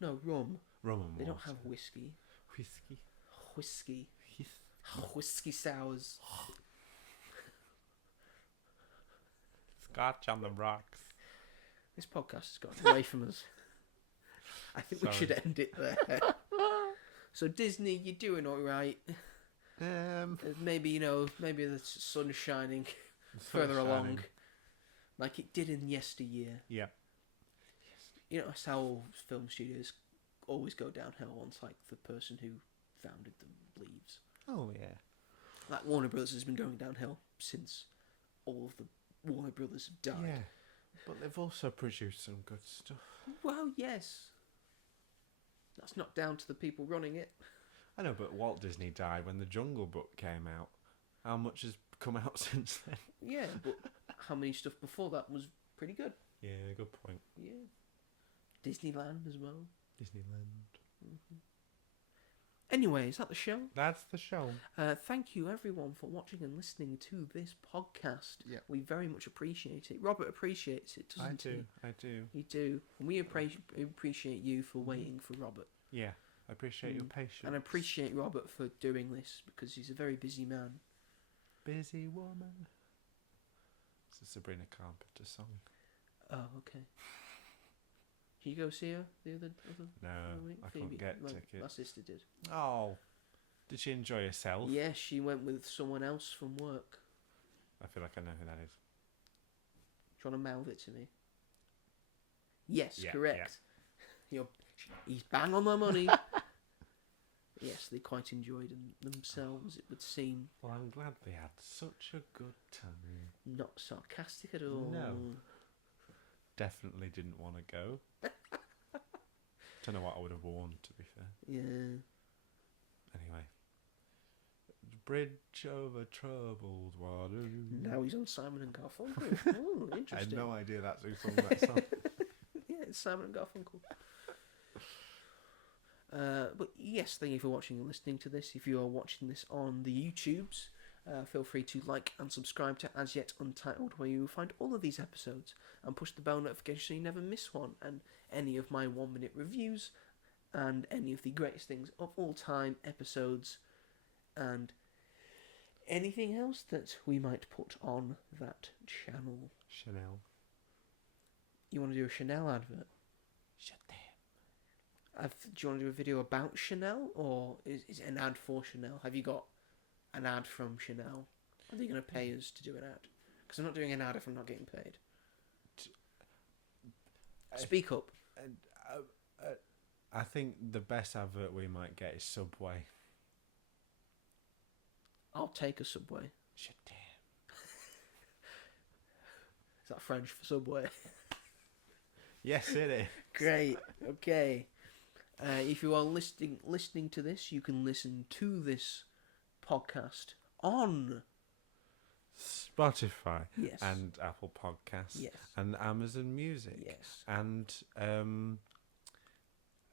No, rum. Rum and water. They don't have whiskey. Whiskey. Whiskey. Whiskey sours. Scotch on the rocks. This podcast has gotten away from us. I think we should end it there. So Disney, you're doing all right. Maybe the sun's shining further along, like it did in yesteryear. Yeah. You know, that's how all film studios always go downhill once like the person who founded them leaves. Oh yeah. Like Warner Brothers has been going downhill since all of the Warner Brothers have died. Yeah. But they've also produced some good stuff. Well, yes. That's not down to the people running it. I know, but Walt Disney died when The Jungle Book came out. How much has come out since then? Yeah, but how many stuff before that was pretty good? Yeah, good point. Yeah. Disneyland as well. Disneyland. Mm-hmm. Anyway, is that the show? That's the show. Thank you everyone for watching and listening to this podcast. Yeah. We very much appreciate it. Robert appreciates it, doesn't he? I do. You do. And we appreciate you for waiting for Robert. Yeah, I appreciate your patience. And I appreciate Robert for doing this because he's a very busy man. Busy woman. It's a Sabrina Carpenter song. Oh, okay. Did you go see her the other No, week? I couldn't get tickets. My sister did. Oh. Did she enjoy herself? Yeah, she went with someone else from work. I feel like I know who that is. Do you want to mouth it to me? Yes, Yeah, correct. He's bang on the money. Yes, they quite enjoyed themselves, it would seem. Well, I'm glad they had such a good time. Not sarcastic at all. No. Definitely didn't want to go. Don't know what I would have worn, to be fair. Yeah. Anyway. Bridge over troubled water. Now he's on Simon and Garfunkel. Oh, I had interesting. no idea that's who sung that song. Yeah, it's Simon and Garfunkel. But yes, thank you for watching and listening to this. If you are watching this on the YouTubes, feel free to like and subscribe to As Yet Untitled, where you will find all of these episodes and push the bell notification so you never miss one, and any of my 1-minute reviews and any of the greatest things of all time episodes and anything else that we might put on that channel. Chanel. You want to do a Chanel advert? Do you want to do a video about Chanel, or is it an ad for Chanel? Have you got an ad from Chanel? Are they going to pay us to do an ad? Because I'm not doing an ad if I'm not getting paid. Speak up. I think the best advert we might get is Subway. I'll take a Subway. Shut down. Is that French for Subway? Yes, it is. Great. Okay. If you are listening to this, you can listen to this podcast on Spotify. Yes. And Apple Podcasts. Yes. And Amazon Music. Yes. And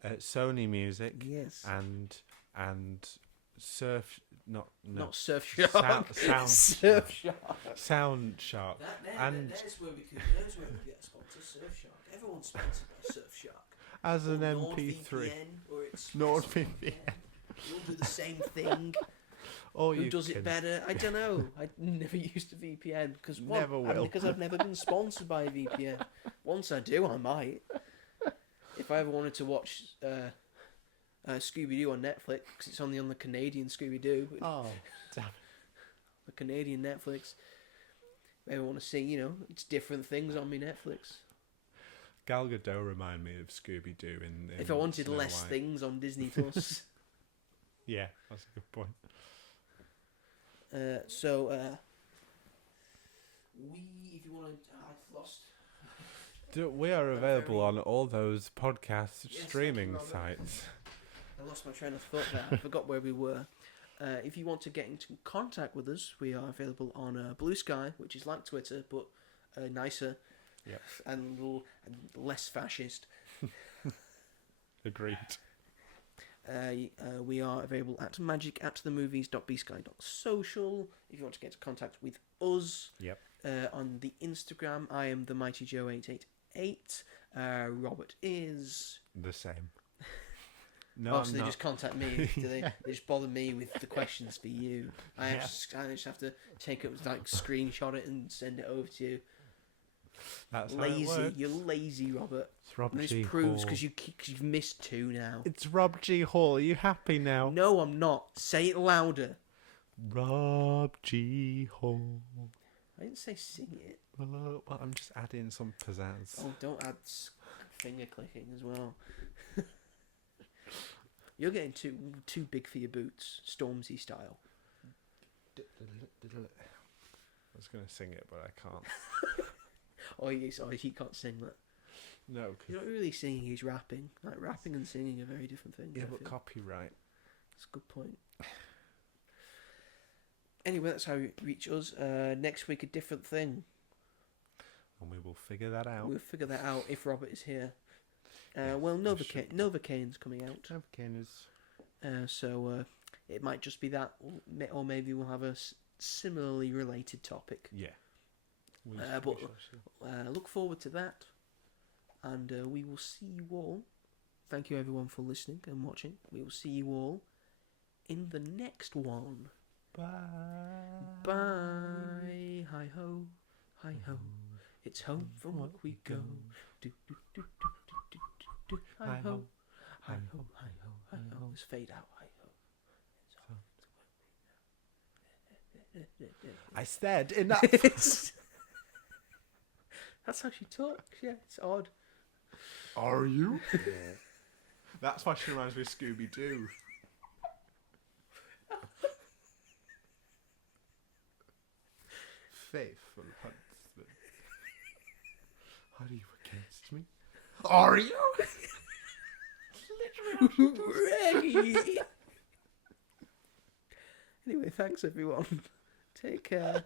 Sony Music. Yes. And Surf. Not Surfshark. Surfshark. Sound Shark. There's where we get a sponsor. Surfshark. Everyone's sponsored by Surfshark. As an Or MP3. NordVPN, or it's NordVPN. You'll do the same thing. Or Who you does can... it better? I don't know. I never used a VPN because Never will. Because I've never been sponsored by a VPN. Once I do, I might. If I ever wanted to watch Scooby Doo on Netflix, because it's only on the Canadian Scooby Doo. Oh, damn. The Canadian Netflix. If I ever want to see, it's different things on my Netflix. Gal Gadot remind me of Scooby Doo in If I wanted Snow less White. things on Disney Plus. Yeah, that's a good point. If you want to, I've lost. We are available on all those podcast Yes, streaming thank you, Robert. sites. I lost my train of thought there. I forgot where we were. If you want to get into contact with us, we are available on Blue Sky, which is like Twitter, but nicer. Yep. And less fascist. Agreed. We are available at magic@themovies.bsky.social. If you want to get in contact with us, Yep. On the Instagram, I am the Mighty Joe 888. Robert is. The same. No, Oh, so I'm they not. just contact me. Do they? They just bother me with the questions for you. I just have to take it, screenshot it and send it over to you. That's how it Lazy, works. you're lazy, Robert. It's Rob And G. this proves Hall. because you've missed 2 now. It's Rob G. Hall. Are you happy now? No, I'm not. Say it louder. Rob G. Hall. I didn't say sing it. Well, I'm just adding some pizzazz. Oh, don't add finger clicking as well. You're getting too big for your boots, Stormzy style. I was going to sing it, but I can't. He can't sing that. No, He's not really singing, he's rapping. Like, rapping and singing are very different things. yeah, I but feel. copyright. That's a good point. Anyway, that's how you reach us. Next week, a different thing. And we will figure that out. We'll figure that out if Robert is here. Yeah, Well, I should. Novocaine's coming out. So it might just be that, or maybe we'll have a similarly related topic. Yeah. Look forward to that, and we will see you all. Thank you everyone for listening and watching. We will see you all in the next one. Bye. Bye. Hi ho, hi ho. It's home from work we go. Do do do do do do do do. Hi ho, hi ho, hi ho, hi ho. Let's fade out. Hi ho. It's home from work we go. I said enough. That's how she talks. Yeah, it's odd. Are you? Yeah. That's why she reminds me of Scooby-Doo. Faithful huntsman. Are you against me? Are you? Anyway, thanks everyone. Take care.